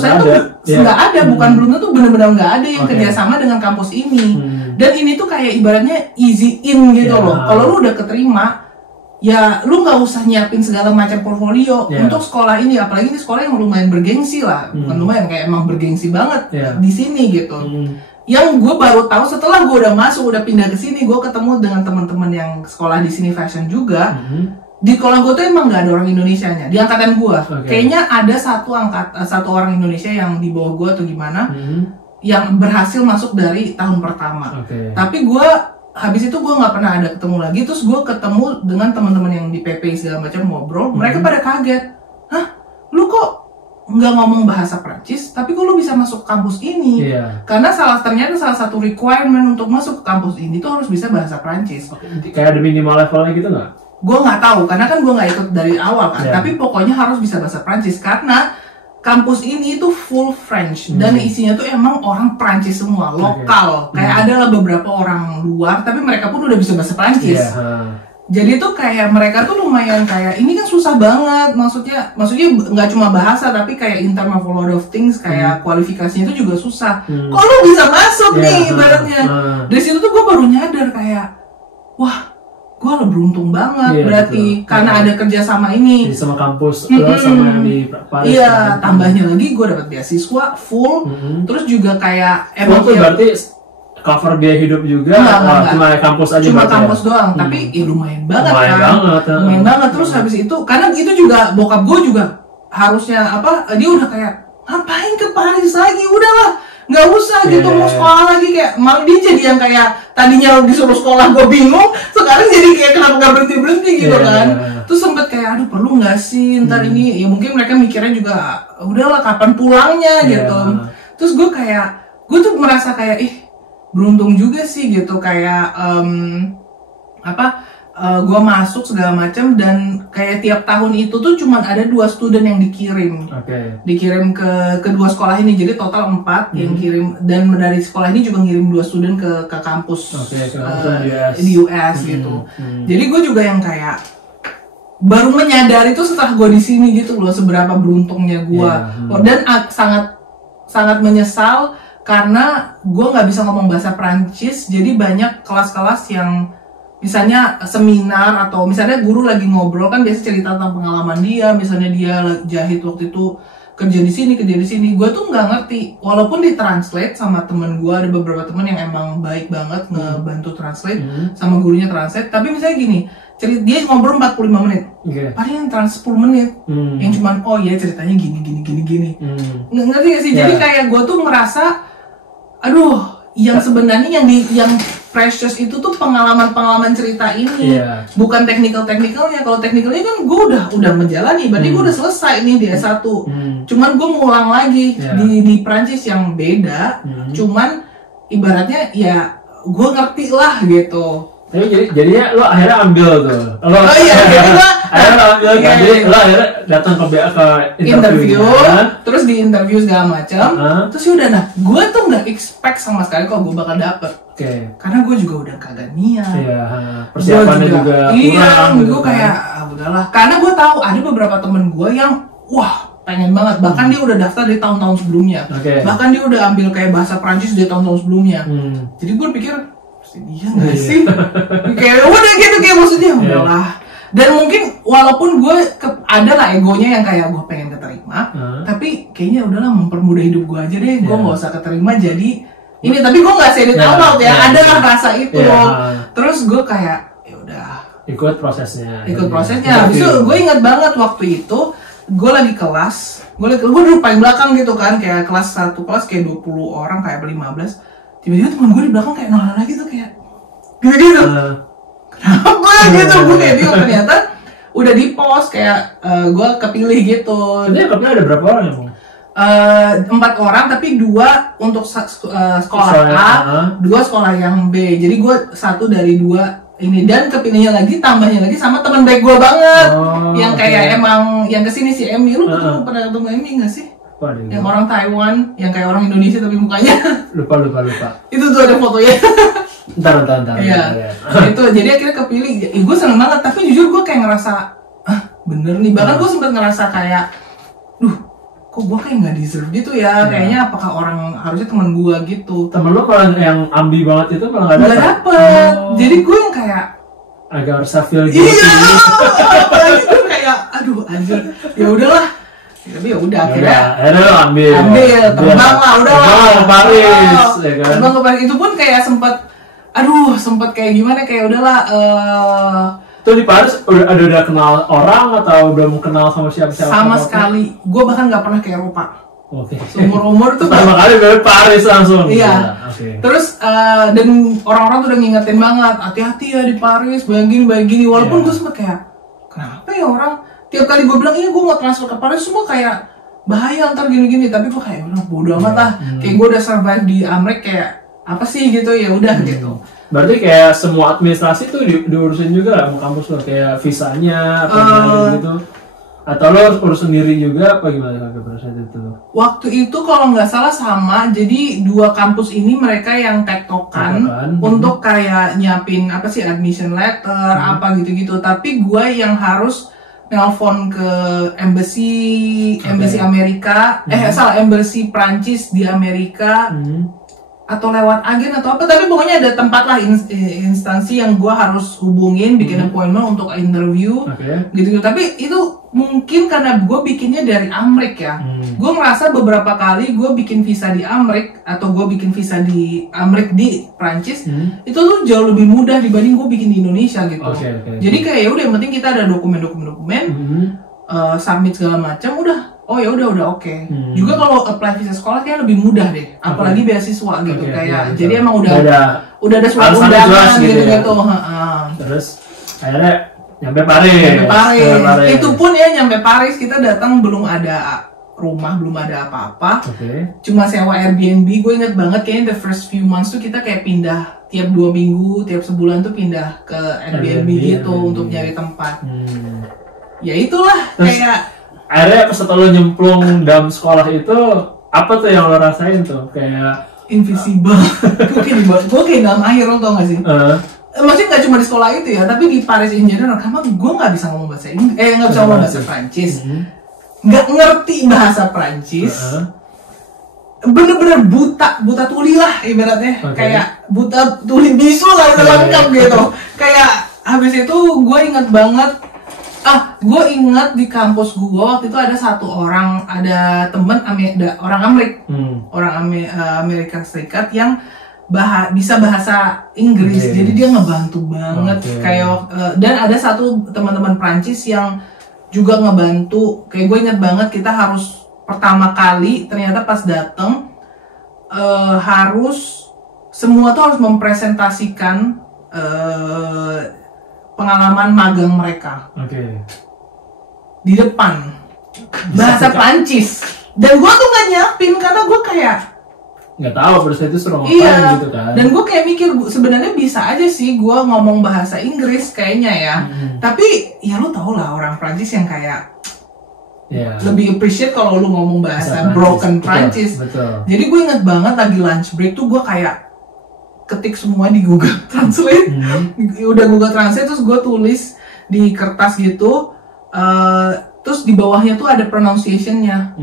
saya tuh nggak ada, bukan belum tentu, benar-benar nggak ada yang kerjasama dengan kampus ini. Dan ini tuh kayak ibaratnya easy in gitu loh. Kalau lu udah keterima, ya lu nggak usah nyiapin segala macam portfolio untuk sekolah ini, apalagi ini sekolah yang lumayan bergengsi lah, bukan lumayan, kayak emang bergengsi banget di sini gitu. Yang gue baru tahu setelah gue udah masuk, udah pindah ke sini, gue ketemu dengan teman-teman yang sekolah di sini fashion juga. Di sekolah gue tuh emang gak ada orang Indonesianya di angkatan gue. Kayaknya ada satu orang Indonesia yang di bawah gue atau gimana, yang berhasil masuk dari tahun pertama. Tapi gue habis itu gue nggak pernah ada ketemu lagi. Terus gue ketemu dengan teman-teman yang di PP segala macam ngobrol. Mereka pada kaget, hah, lu kok nggak ngomong bahasa Prancis, tapi kok lu bisa masuk kampus ini? Karena ternyata salah satu requirement untuk masuk ke kampus ini tuh harus bisa bahasa Prancis. Kayak ada minimal levelnya gitu nggak? Gue nggak tahu, karena kan gue nggak ikut dari awal kan. Tapi pokoknya harus bisa bahasa Prancis karena kampus ini tuh full French dan isinya tuh emang orang Prancis semua, lokal. Kayak ada lah beberapa orang luar, tapi mereka pun udah bisa bahasa Prancis. Jadi tuh kayak mereka tuh lumayan kayak, ini kan susah banget, maksudnya nggak cuma bahasa, tapi kayak in terms of a lot of things, kayak kualifikasinya itu juga susah. Kok lu bisa masuk nih ibaratnya? Dari situ tuh gue baru nyadar kayak, wah, gue beruntung banget berarti karena ada kerjasama ini. Jadi sama kampus, sama yang di Paris. Tambahnya lagi gue dapat beasiswa full, terus juga kayak emang tuh berarti cover biaya hidup juga, cuma kampus aja. Cuma kampus doang, tapi ya lumayan banget lumayan banget. Terus habis itu, karena itu juga bokap gue juga harusnya dia udah kayak, ngapain ke Paris lagi, udahlah nggak usah gitu, mau sekolah lagi, kayak malah dia jadi yang kayak tadinya disuruh sekolah gue bingung, sekarang jadi kayak kenapa nggak berhenti gitu kan. Terus sempet kayak, aduh perlu nggak sih ntar ini, ya mungkin mereka mikirnya juga udahlah kapan pulangnya gitu. Terus gue tuh merasa kayak beruntung juga sih gitu, kayak gue masuk segala macam, dan kayak tiap tahun itu tuh cuman ada 2 student yang dikirim ke kedua sekolah ini, jadi total 4 yang kirim, dan dari sekolah ini juga ngirim 2 student ke kampus di US gitu. Jadi gue juga yang kayak baru menyadari itu setelah gue di sini gitu loh, seberapa beruntungnya gue. Dan sangat menyesal karena gue nggak bisa ngomong bahasa Prancis, jadi banyak kelas-kelas yang misalnya seminar atau misalnya guru lagi ngobrol kan biasa cerita tentang pengalaman dia, misalnya dia jahit waktu itu kerja di sini, gue tuh nggak ngerti, walaupun ditranslate sama temen gue, ada beberapa temen yang emang baik banget ngebantu translate sama gurunya translate, tapi misalnya gini, dia ngobrol 45 menit, paling yang trans 10 menit, yang cuman oh ya ceritanya gini, ngerti gak sih? Jadi kayak gue tuh merasa, aduh, yang sebenarnya yang precious itu tuh pengalaman cerita ini, bukan technicalnya. Kalau technicalnya kan gue udah menjalani, berarti gue udah selesai nih di S1. Cuman gue ngulang lagi di Prancis yang beda, cuman ibaratnya ya gue ngerti lah gitu. Jadinya lo akhirnya ambil tuh. Jadi gue jadi lo akhirnya datang ke interview, terus di interview segala macam, terus udah gue tuh nggak expect sama sekali kalau gue bakal dapet. Karena gue juga udah kagak niat. Persiapannya juga kurang. Gue kayak udahlah. Karena gue tahu ada beberapa temen gue yang pengen banget. Bahkan dia udah daftar di tahun-tahun sebelumnya. Bahkan dia udah ambil kayak bahasa Prancis di tahun-tahun sebelumnya. Jadi gue pikir dia nggak sih? Kayak udah gitu, kayak maksudnya udahlah. Dan mungkin walaupun gue ada lah egonya yang kayak gue pengen keterima, tapi kayaknya udahlah mempermudah hidup gue aja deh. Gue nggak usah keterima jadi ini, tapi gue nggak say it out loud ya. Ada lah rasa itu. Terus gue kayak ya udah ikut prosesnya. Habis itu gue ingat banget waktu itu gue lagi kelas, gue duduk paling belakang gitu kan, kayak kelas 1 kelas kayak 20 orang kayak 15. Tiba-tiba teman gue di belakang kayak nolak lagi tuh kayak gitu. Kenapa gitu? Gue kayak bingung, ternyata udah di post kayak gue kepilih gitu. Jadi kepilih ada berapa orang ya? 4 orang, tapi 2 untuk sekolah A, 2 sekolah yang B. Jadi gue 1 dari 2 ini, dan kepilihnya lagi, tambahnya lagi sama teman baik gue banget, yang kayak emang yang kesini si Emmy. Lu pernah ketemu Emmy nggak sih? Yang orang Taiwan, yang kayak orang Indonesia tapi mukanya lupa. Itu tuh ada fotonya. Ntar. Iya. Itu jadi akhirnya kepilih. Gue seneng banget, tapi jujur gue kayak ngerasa bener nih. Bahkan gue sempet ngerasa kayak, kok gue kayak nggak deserve gitu ya. Kayaknya apakah orang harusnya teman gue gitu. Temen lo kalau yang ambi banget itu kalau nggak dapet. Jadi gue yang kayak agak harus feel gitu. Iya. Apalagi gue kayak, aduh anjir. Ya udahlah. Tapi ya udah akhirnya ambil terbang lah, udahlah terbang ke Paris, ya kan? Terbang ke Paris itu pun kayak sempet kayak gimana, kayak udahlah. Tuh di Paris udah kenal orang atau belum kenal sama siapa-siapa? Sama sekali, gue bahkan nggak pernah ke Eropa. Umur tuh pertama kali ke Paris langsung. Iya. Terus dan orang-orang tuh udah ngingetin banget, hati-hati ya di Paris, begini. Walaupun gue sempet kayak, kenapa ya orang tiap kali gue bilang ini gue mau transfer ke Paris semua kayak bahaya ntar gini, tapi gue kayak udah bodo amat lah. Kayak gue udah survive di Amerika, kayak apa sih gitu, ya udah gitu. Berarti kayak semua administrasi tuh diurusin juga lah sama kampus lo, kayak visanya apa gitu, atau lo harus urus sendiri juga apa gimana proses itu? Waktu itu kalau nggak salah sama, jadi 2 kampus ini mereka yang tektokan untuk kayak nyiapin apa sih admission letter apa gitu, tapi gue yang harus nelpon ke embassy Amerika, embassy Prancis di Amerika, atau lewat agen atau apa, tapi pokoknya ada tempat lah instansi yang gue harus hubungin, bikin appointment untuk interview, gitu. Tapi itu mungkin karena gue bikinnya dari Amerika ya, gue merasa beberapa kali gue bikin visa di Amerika atau gue bikin visa di Amerika di Prancis, itu tuh jauh lebih mudah dibanding gue bikin di Indonesia gitu. Jadi kayak ya udah, yang penting kita ada dokumen, submit segala macam, udah. Ya udah oke. Juga kalau apply visa sekolah kayak lebih mudah deh, apalagi beasiswa gitu, kayak jadi emang udah ada surat undangan gitu. Terus akhirnya nyampe Paris. Itu pun ya nyampe Paris kita datang belum ada rumah, belum ada apa-apa. Cuma sewa Airbnb. Gue inget banget kayaknya the first few months tuh kita kayak pindah tiap 2 minggu, tiap sebulan tuh pindah ke Airbnb gitu untuk nyari tempat. Ya itulah. Terus, kayak akhirnya pas setelah nyemplung dalam sekolah itu, apa tuh yang lo rasain tuh? Kayak invisible. Gue kayak dalam air, lo tau gak sih? Maksudnya gak cuma di sekolah itu ya, tapi di Paris in general, karena gue gak bisa ngomong bahasa Inggris, gak bisa ngomong bahasa Prancis, gak ngerti bahasa Prancis, bener-bener buta tuli lah ibaratnya. Kayak buta tuli bisu lah lengkap gitu. Kayak habis itu gue inget banget, gue inget di kampus gue waktu itu ada satu orang, ada temen orang Amerika Serikat yang bisa bahasa Inggris, jadi dia ngebantu banget. Kayak dan ada satu teman-teman Prancis yang juga ngebantu. Kayak gue inget banget kita harus pertama kali ternyata pas dateng harus semua tuh harus mempresentasikan pengalaman magang mereka di depan bahasa Prancis, dan gue tuh nggak nyiapin karena gue kayak nggak tahu pada saat itu suruh ngapain gitu kan. Dan gue kayak mikir sebenarnya bisa aja sih gue ngomong bahasa Inggris kayaknya ya, tapi ya lu tau lah orang Prancis yang kayak lebih appreciate kalau lu ngomong bahasa broken Prancis. Betul. Jadi gue inget banget lagi lunch break tuh gue kayak ketik semua di Google Translate. Udah Google Translate terus gue tulis di kertas gitu, terus di bawahnya tuh ada pronunciation-nya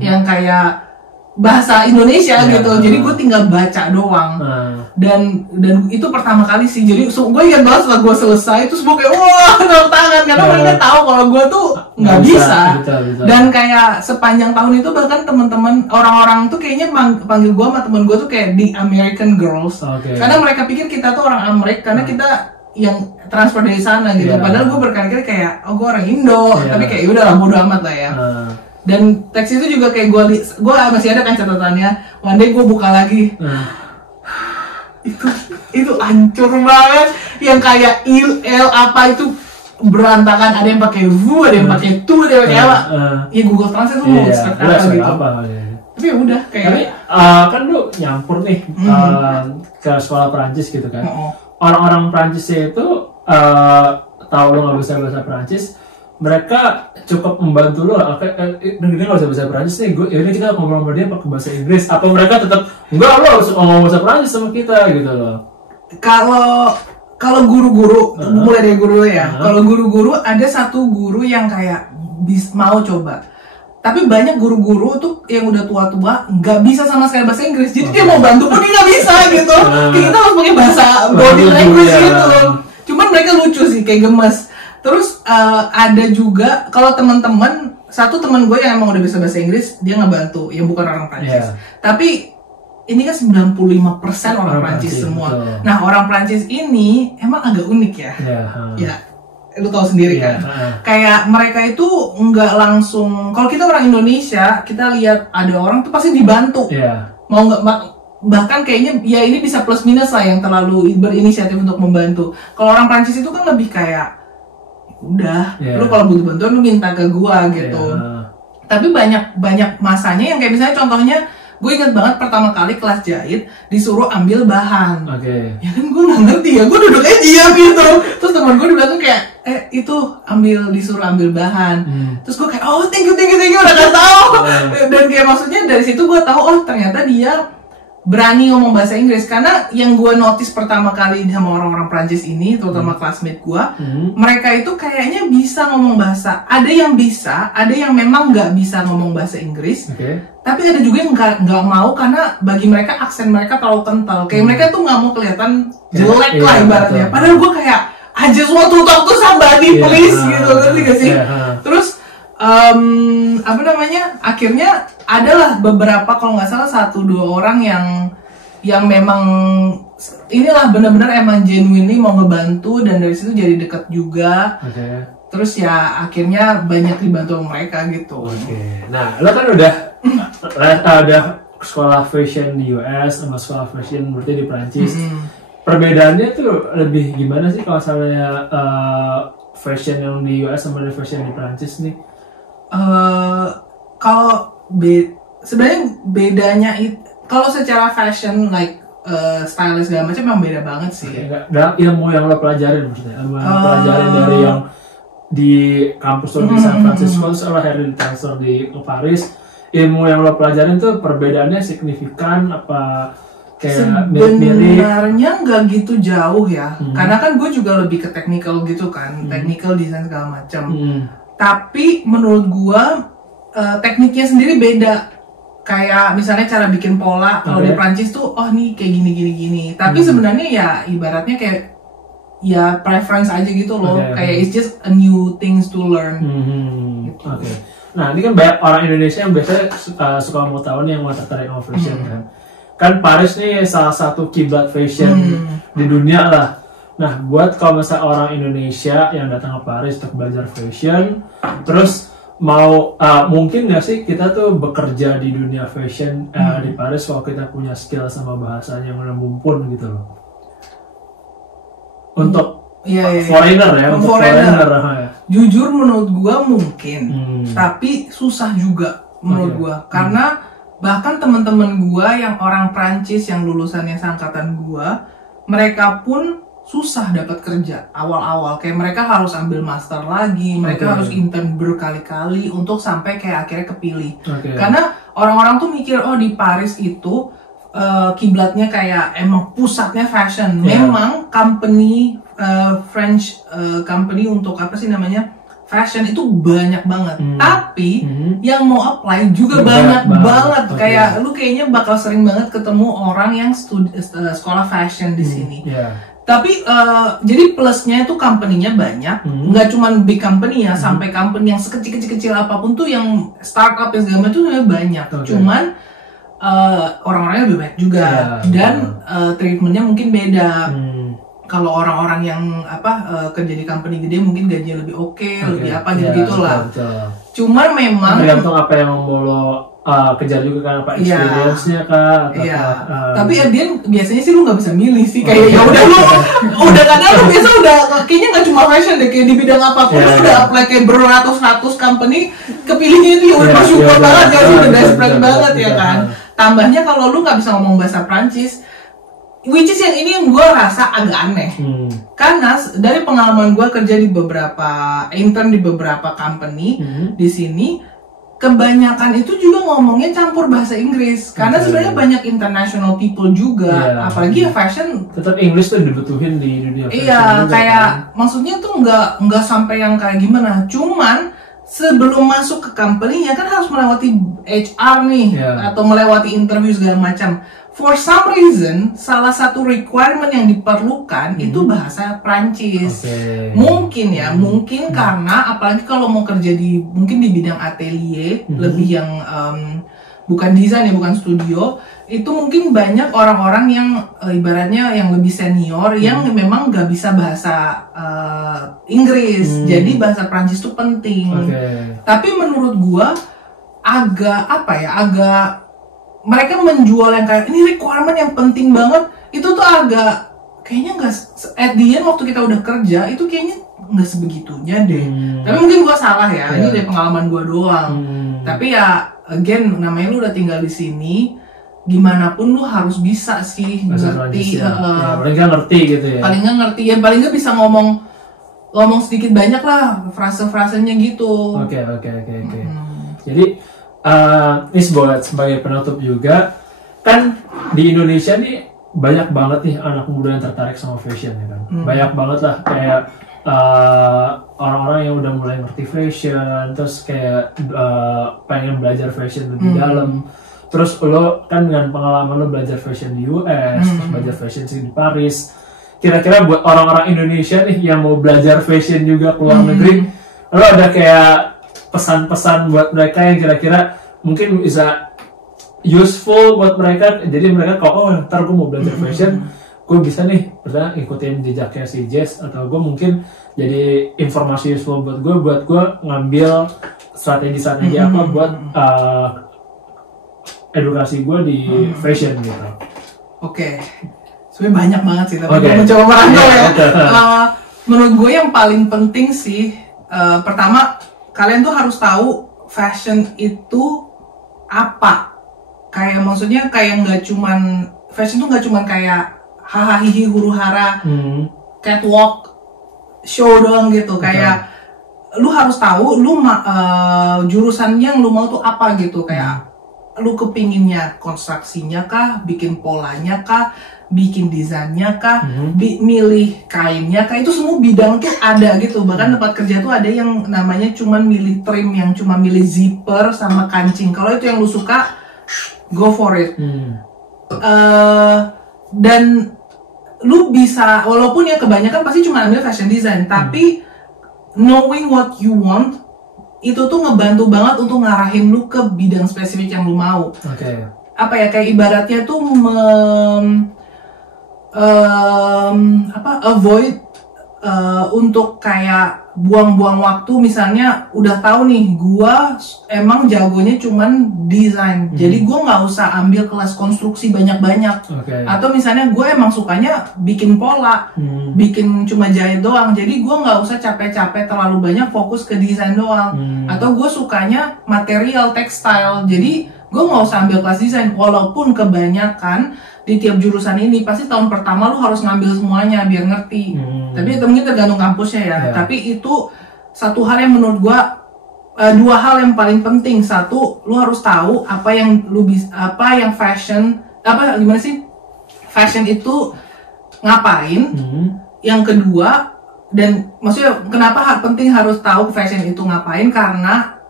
yang kayak bahasa Indonesia gitu. Jadi gue tinggal baca doang. Dan itu pertama kali sih. Jadi gue ingat banget setelah gue selesai terus gue kayak wah tepuk tangan karena mereka tahu kalau gue tuh nggak bisa. Dan kayak sepanjang tahun itu bahkan teman-teman orang-orang tuh kayaknya panggil gue sama temen gue tuh kayak the American Girls. Karena mereka pikir kita tuh orang Amerika karena kita yang transfer dari sana gitu. Padahal gue berkali-kali kayak gue orang Indo, tapi kayak udah lah bodo amat lah ya. Dan teks itu juga kayak gue masih ada kan catatannya. One day gue buka lagi. Itu hancur banget. Yang kayak il apa itu berantakan. Ada yang pakai vu, ada yang pakai tu, ada yang pakai apa. Ya Google Translate tuh mau expect apa gitu. Tapi ya udah kayak. Tapi kan lu nyampur nih ke sekolah Perancis gitu kan. Orang-orang Perancisnya itu tahu lu nggak bisa bahasa Perancis, mereka cukup membantu lo. Dia nggak bisa bahasa Perancis nih, yaudah kita ngobrol sama dia pakai bahasa Inggris. Apa mereka tetap enggak, lo harus ngomong bahasa Perancis sama kita gitu loh? Kalau guru-guru, mulai dari guru ya. Kalau guru-guru ada satu guru yang kayak mau coba. Tapi banyak guru-guru tuh yang udah tua-tua nggak bisa sama sekali bahasa Inggris. Jadi dia mau bantu pun dia nggak bisa gitu. Kita harus pakai bahasa body language gitu. Cuman mereka lucu sih, kayak gemes. Terus ada juga kalau teman-teman, satu teman gue yang emang udah bisa bahasa Inggris, dia ngebantu, yang bukan orang Prancis. Tapi ini kan 95% orang Prancis semua. Betul. Nah, orang Prancis ini emang agak unik ya. Ya, lu tahu sendiri kan. Kayak mereka itu nggak langsung, kalau kita orang Indonesia, kita lihat ada orang tuh pasti dibantu. Mau nggak, bahkan kayaknya ya ini bisa plus minus lah yang terlalu berinisiatif untuk membantu. Kalau orang Prancis itu kan lebih kayak udah, lu kalau butuh bantuan lu minta ke gua gitu. Tapi banyak masanya yang kayak misalnya contohnya, gue inget banget pertama kali kelas jahit disuruh ambil bahan. Ya kan gue nggak ngerti ya, gue duduknya diam gitu. Terus teman gue di belakang kayak itu disuruh ambil bahan. Terus gue kayak oh thank you udah gak tahu. Dan kayak maksudnya dari situ gue tahu oh ternyata dia berani ngomong bahasa Inggris. Karena yang gue notice pertama kali sama orang-orang Prancis ini, terutama classmate gue, mereka itu kayaknya bisa ngomong bahasa. Ada yang bisa, ada yang memang nggak bisa ngomong bahasa Inggris. Tapi ada juga yang nggak mau karena bagi mereka aksen mereka terlalu kental. Kayak mereka tuh nggak mau kelihatan jelek lah ibaratnya. Padahal gue kayak I just want to talk to somebody please gitu, ngerti gak sih? Terus akhirnya adalah beberapa, kalau nggak salah 1-2 orang yang memang inilah benar-benar emang genuinely mau ngebantu, dan dari situ jadi dekat juga. Terus ya akhirnya banyak dibantu mereka gitu. Nah, lo kan udah sekolah fashion di US sama sekolah fashion berarti di Prancis. Perbedaannya tuh lebih gimana sih kalau misalnya fashion yang di US sama fashion di Prancis nih? Kalau sebenarnya bedanya kalau secara fashion like style segala macam memang beda banget sih. Ilmu yang lo pelajarin maksudnya, ilmu yang lo pelajarin dari yang di kampus lo di San Francisco, sama Harry transfer di Paris, ilmu yang lo pelajarin tuh perbedaannya signifikan apa kayak mirip-mirip? Sebenarnya nggak gitu jauh ya, karena kan gue juga lebih ke technical gitu kan, technical design segala macam. Tapi menurut gue tekniknya sendiri beda. kayak misalnya cara bikin pola kalau di Prancis tuh oh nih kayak gini. Tapi sebenarnya ya ibaratnya kayak ya preference aja gitu loh. Kayak it's just a new things to learn. Gitu. Nah ini kan banyak orang Indonesia yang biasanya suka mau tahu nih yang mau tertarik sama fashion kan. Kan Paris nih salah satu kiblat fashion di dunia lah. Nah buat kalau misalnya orang Indonesia yang datang ke Paris untuk belajar fashion, terus mau mungkin nggak sih kita tuh bekerja di dunia fashion di Paris kalau kita punya skill sama bahasanya yang udah mumpun gitu loh. Untuk foreigner ya, untuk foreigner. Jujur menurut gua mungkin, tapi susah juga menurut gua karena bahkan teman-teman gua yang orang Prancis yang lulusannya seangkatan gua, mereka pun susah dapat kerja awal-awal. Kayak mereka harus ambil master lagi, mereka harus intern berkali-kali untuk sampai kayak akhirnya kepilih. Karena orang-orang tuh mikir oh di Paris itu kiblatnya kayak emang pusatnya fashion. Memang company French company untuk apa sih namanya fashion itu banyak banget. Tapi yang mau apply juga banyak banget. Kayak lu kayaknya bakal sering banget ketemu orang yang sekolah fashion di sini. Tapi jadi plusnya itu company-nya banyak, nggak cuma big company ya, sampai company yang sekecil-kecil apapun tuh yang startup yang segala macam tuh banyak. Cuman orang-orangnya lebih banyak juga dan treatmentnya mungkin beda. Kalau orang-orang yang kerja di company gede mungkin gajinya lebih lebih apa gitu lah. Cuman memang tergantung apa yang mau lo kejar juga kan, apa experience-nya kah atau tapi biasanya sih lu nggak bisa milih sih, kayak ya udah lu udah kadang lu biasa udah kayaknya nggak cuma fashion deh, kayak di bidang apapun lu udah apply kayak beratus-ratus company, kepilihnya itu ya udah bersyukur banget ya sih, udah desperate banget ya kan. Tambahnya kalau lu nggak bisa ngomong bahasa Prancis, which is yang ini yang gue rasa agak aneh. Karena dari pengalaman gue kerja di beberapa intern di beberapa company di sini, kebanyakan itu juga ngomongnya campur bahasa Inggris. Karena sebenarnya banyak international people juga, apalagi ya fashion. Tetap English tuh dibutuhin di dunia fashion. Iya, kayak maksudnya tuh nggak sampai yang kayak gimana. Cuman sebelum masuk ke company ya kan harus melewati HR nih atau melewati interview segala macam. For some reason, salah satu requirement yang diperlukan itu bahasa Prancis. Mungkin karena apalagi kalau mau kerja mungkin di bidang atelier, lebih yang bukan desain ya, bukan studio, itu mungkin banyak orang-orang yang ibaratnya yang lebih senior yang memang nggak bisa bahasa Inggris. Jadi bahasa Prancis itu penting. Tapi menurut gua agak mereka menjual yang kayak ini requirement yang penting banget, itu tuh agak kayaknya nggak at the end waktu kita udah kerja itu kayaknya nggak sebegitunya deh. Tapi mungkin gua salah ya, ini dari pengalaman gua doang. Tapi ya again namanya lu udah tinggal di sini, gimana pun lu harus bisa sih ngerti. Paling nggak ngerti gitu ya. Paling nggak bisa ngomong sedikit banyak lah frase-frasenya gitu. Oke. Jadi ini sebagai penutup juga, kan di Indonesia nih banyak banget nih anak muda yang tertarik sama fashion ya kan. Banyak banget lah kayak orang-orang yang udah mulai ngerti fashion, terus kayak pengen belajar fashion lebih dalam. Terus lo kan dengan pengalaman lo belajar fashion di US, terus belajar fashion di Paris. Kira-kira buat orang-orang Indonesia nih yang mau belajar fashion juga ke luar negeri, lo ada kayak pesan-pesan buat mereka yang kira-kira mungkin bisa useful buat mereka, jadi mereka kalau ntar gue mau belajar fashion, gue bisa nih misalnya ikutin jejaknya si Jess, atau gue mungkin jadi informasi useful buat gue ngambil strategi apa buat edukasi gue di fashion gitu. Sebenarnya banyak banget sih, tapi gue mencoba merangkul ya. Menurut gue yang paling penting sih, pertama kalian tuh harus tahu fashion itu apa. Kayak maksudnya kayak nggak cuman fashion tuh nggak cuman kayak hahaha hihi huru hara catwalk show doang gitu. Kayak lu harus tahu lu jurusannya yang lu mau tuh apa gitu. Kayak lu kepinginnya konstruksinya kah, bikin polanya kah, bikin desainnya kah, milih kainnya kah, itu semua bidang tuh ada gitu. Bahkan tempat kerja tuh ada yang namanya cuman milih trim, yang cuma milih zipper sama kancing. Kalau itu yang lu suka, go for it. Dan lu bisa, walaupun ya kebanyakan pasti cuma ambil fashion design, tapi knowing what you want itu tuh ngebantu banget untuk ngarahin lu ke bidang spesifik yang lu mau. Apa ya, kayak ibaratnya tuh avoid untuk kayak buang-buang waktu. Misalnya udah tahu nih gua emang jagonya cuman desain, jadi gua nggak usah ambil kelas konstruksi banyak-banyak. Atau misalnya gue emang sukanya bikin pola, bikin cuma jahit doang, jadi gua nggak usah capek-capek terlalu banyak fokus ke desain doang. Atau gue sukanya material tekstil, jadi gue nggak usah ambil kelas desain. Walaupun kebanyakan di tiap jurusan ini pasti tahun pertama lu harus ngambil semuanya biar ngerti. Tapi itu mungkin tergantung kampusnya ya. Tapi itu satu hal yang menurut gua, dua hal yang paling penting. Satu, lu harus tahu apa yang lu bisa, apa yang fashion, gimana sih fashion itu ngapain. Yang kedua, dan maksudnya kenapa penting harus tahu fashion itu ngapain, karena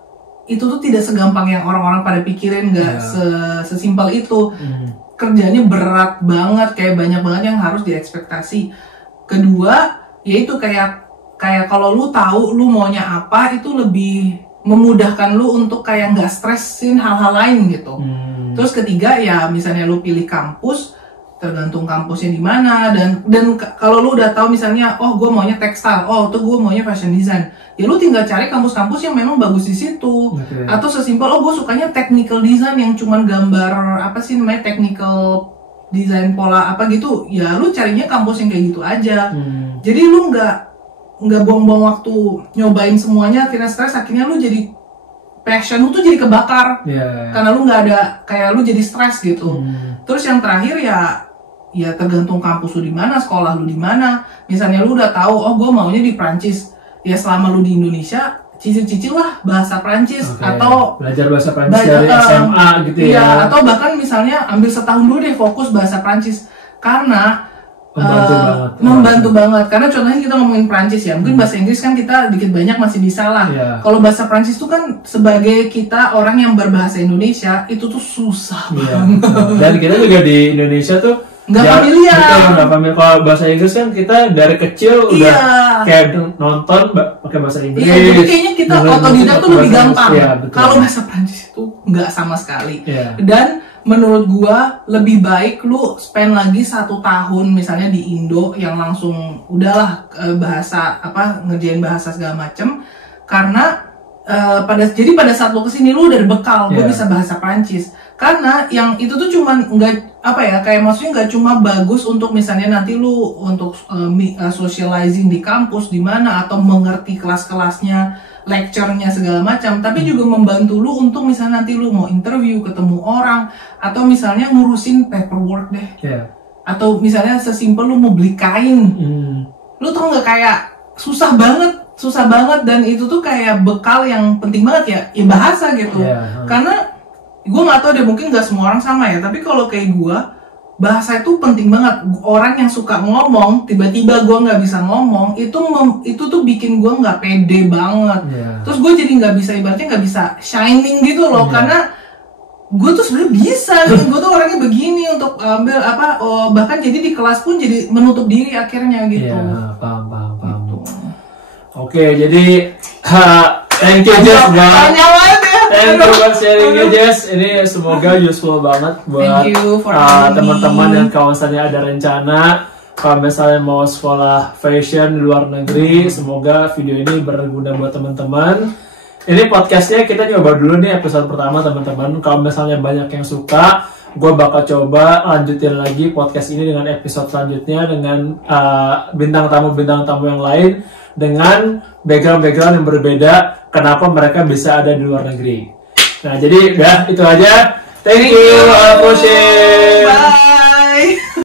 itu tuh tidak segampang yang orang-orang pada pikirin, nggak sesimpel itu. Kerjanya berat banget, kayak banyak banget yang harus diekspektasi. Kedua, yaitu kayak kalau lu tahu lu maunya apa, itu lebih memudahkan lu untuk kayak nggak stresin hal-hal lain gitu. Terus ketiga ya, misalnya lu pilih kampus, tergantung kampusnya di mana, dan kalau lu udah tahu misalnya, oh gue maunya tekstil, oh tuh gue maunya fashion design, ya lu tinggal cari kampus-kampus yang memang bagus di situ. Atau sesimpel, oh gue sukanya technical design yang cuman gambar apa sih namanya, technical design pola apa gitu, ya lu carinya kampus yang kayak gitu aja. Jadi lu nggak buang-buang waktu nyobain semuanya, akhirnya stres, akhirnya lu jadi passion lu tuh jadi kebakar karena lu nggak ada, kayak lu jadi stres gitu. Terus yang terakhir ya tergantung kampus lu di mana, sekolah lu di mana. Misalnya lu udah tahu, oh gue maunya di Prancis, ya selama lu di Indonesia cicil-cicil lah bahasa Prancis, atau belajar bahasa Prancis dari SMA gitu ya. Atau bahkan misalnya ambil setahun dulu deh fokus bahasa Prancis, karena membantu banget. Karena contohnya kita ngomongin Prancis ya, mungkin bahasa Inggris kan kita dikit banyak masih bisa lah. Kalau bahasa Prancis tuh kan sebagai kita orang yang berbahasa Indonesia itu tuh susah banget. Dan kita juga di Indonesia tuh nggak familiar. Nggak familiar. Kalau bahasa Inggris kan kita dari kecil udah kayak nonton pakai bahasa Inggris. Jadi kayaknya kita otodidak tuh lebih gampang. Kalau bahasa Prancis itu nggak sama sekali. Dan menurut gua lebih baik lu spend lagi 1 tahun misalnya di Indo yang langsung udahlah bahasa ngerjain bahasa segala macem, karena jadi pada saat lu kesini lu udah bekal, lu bisa bahasa Prancis. Karena yang itu tuh cuman nggak kayak maksudnya nggak cuma bagus untuk misalnya nanti lu untuk socializing di kampus di mana, atau mengerti kelas-kelasnya, lecture-nya segala macam, tapi juga membantu lu untuk misalnya nanti lu mau interview, ketemu orang, atau misalnya ngurusin paperwork deh. Atau misalnya sesimpel lu mau beli kain. Lu tau nggak, kayak susah banget, dan itu tuh kayak bekal yang penting banget ya bahasa gitu. Karena gue nggak tahu deh, mungkin nggak semua orang sama ya, tapi kalau kayak gue, bahasa itu penting banget. Orang yang suka ngomong, tiba-tiba gue nggak bisa ngomong, itu tuh bikin gue nggak pede banget. Terus gue jadi nggak bisa, ibaratnya nggak bisa shining gitu loh, karena gue tuh sebenarnya bisa, gue tuh orangnya begini untuk ambil bahkan jadi di kelas pun jadi menutup diri akhirnya gitu. Paham. Oke, jadi thank you Jess banget. Thank you buat sharingnya Jess. Ini semoga useful banget buat teman-teman yang kawasannya ada rencana kalau misalnya mau sekolah fashion di luar negeri. Semoga video ini berguna buat teman-teman. Ini podcastnya kita nyoba dulu nih episode pertama teman-teman. Kalau misalnya banyak yang suka, gue bakal coba lanjutin lagi podcast ini dengan episode selanjutnya dengan bintang tamu yang lain dengan background yang berbeda, kenapa mereka bisa ada di luar negeri. Nah, jadi udah itu aja. Thank you. Bye.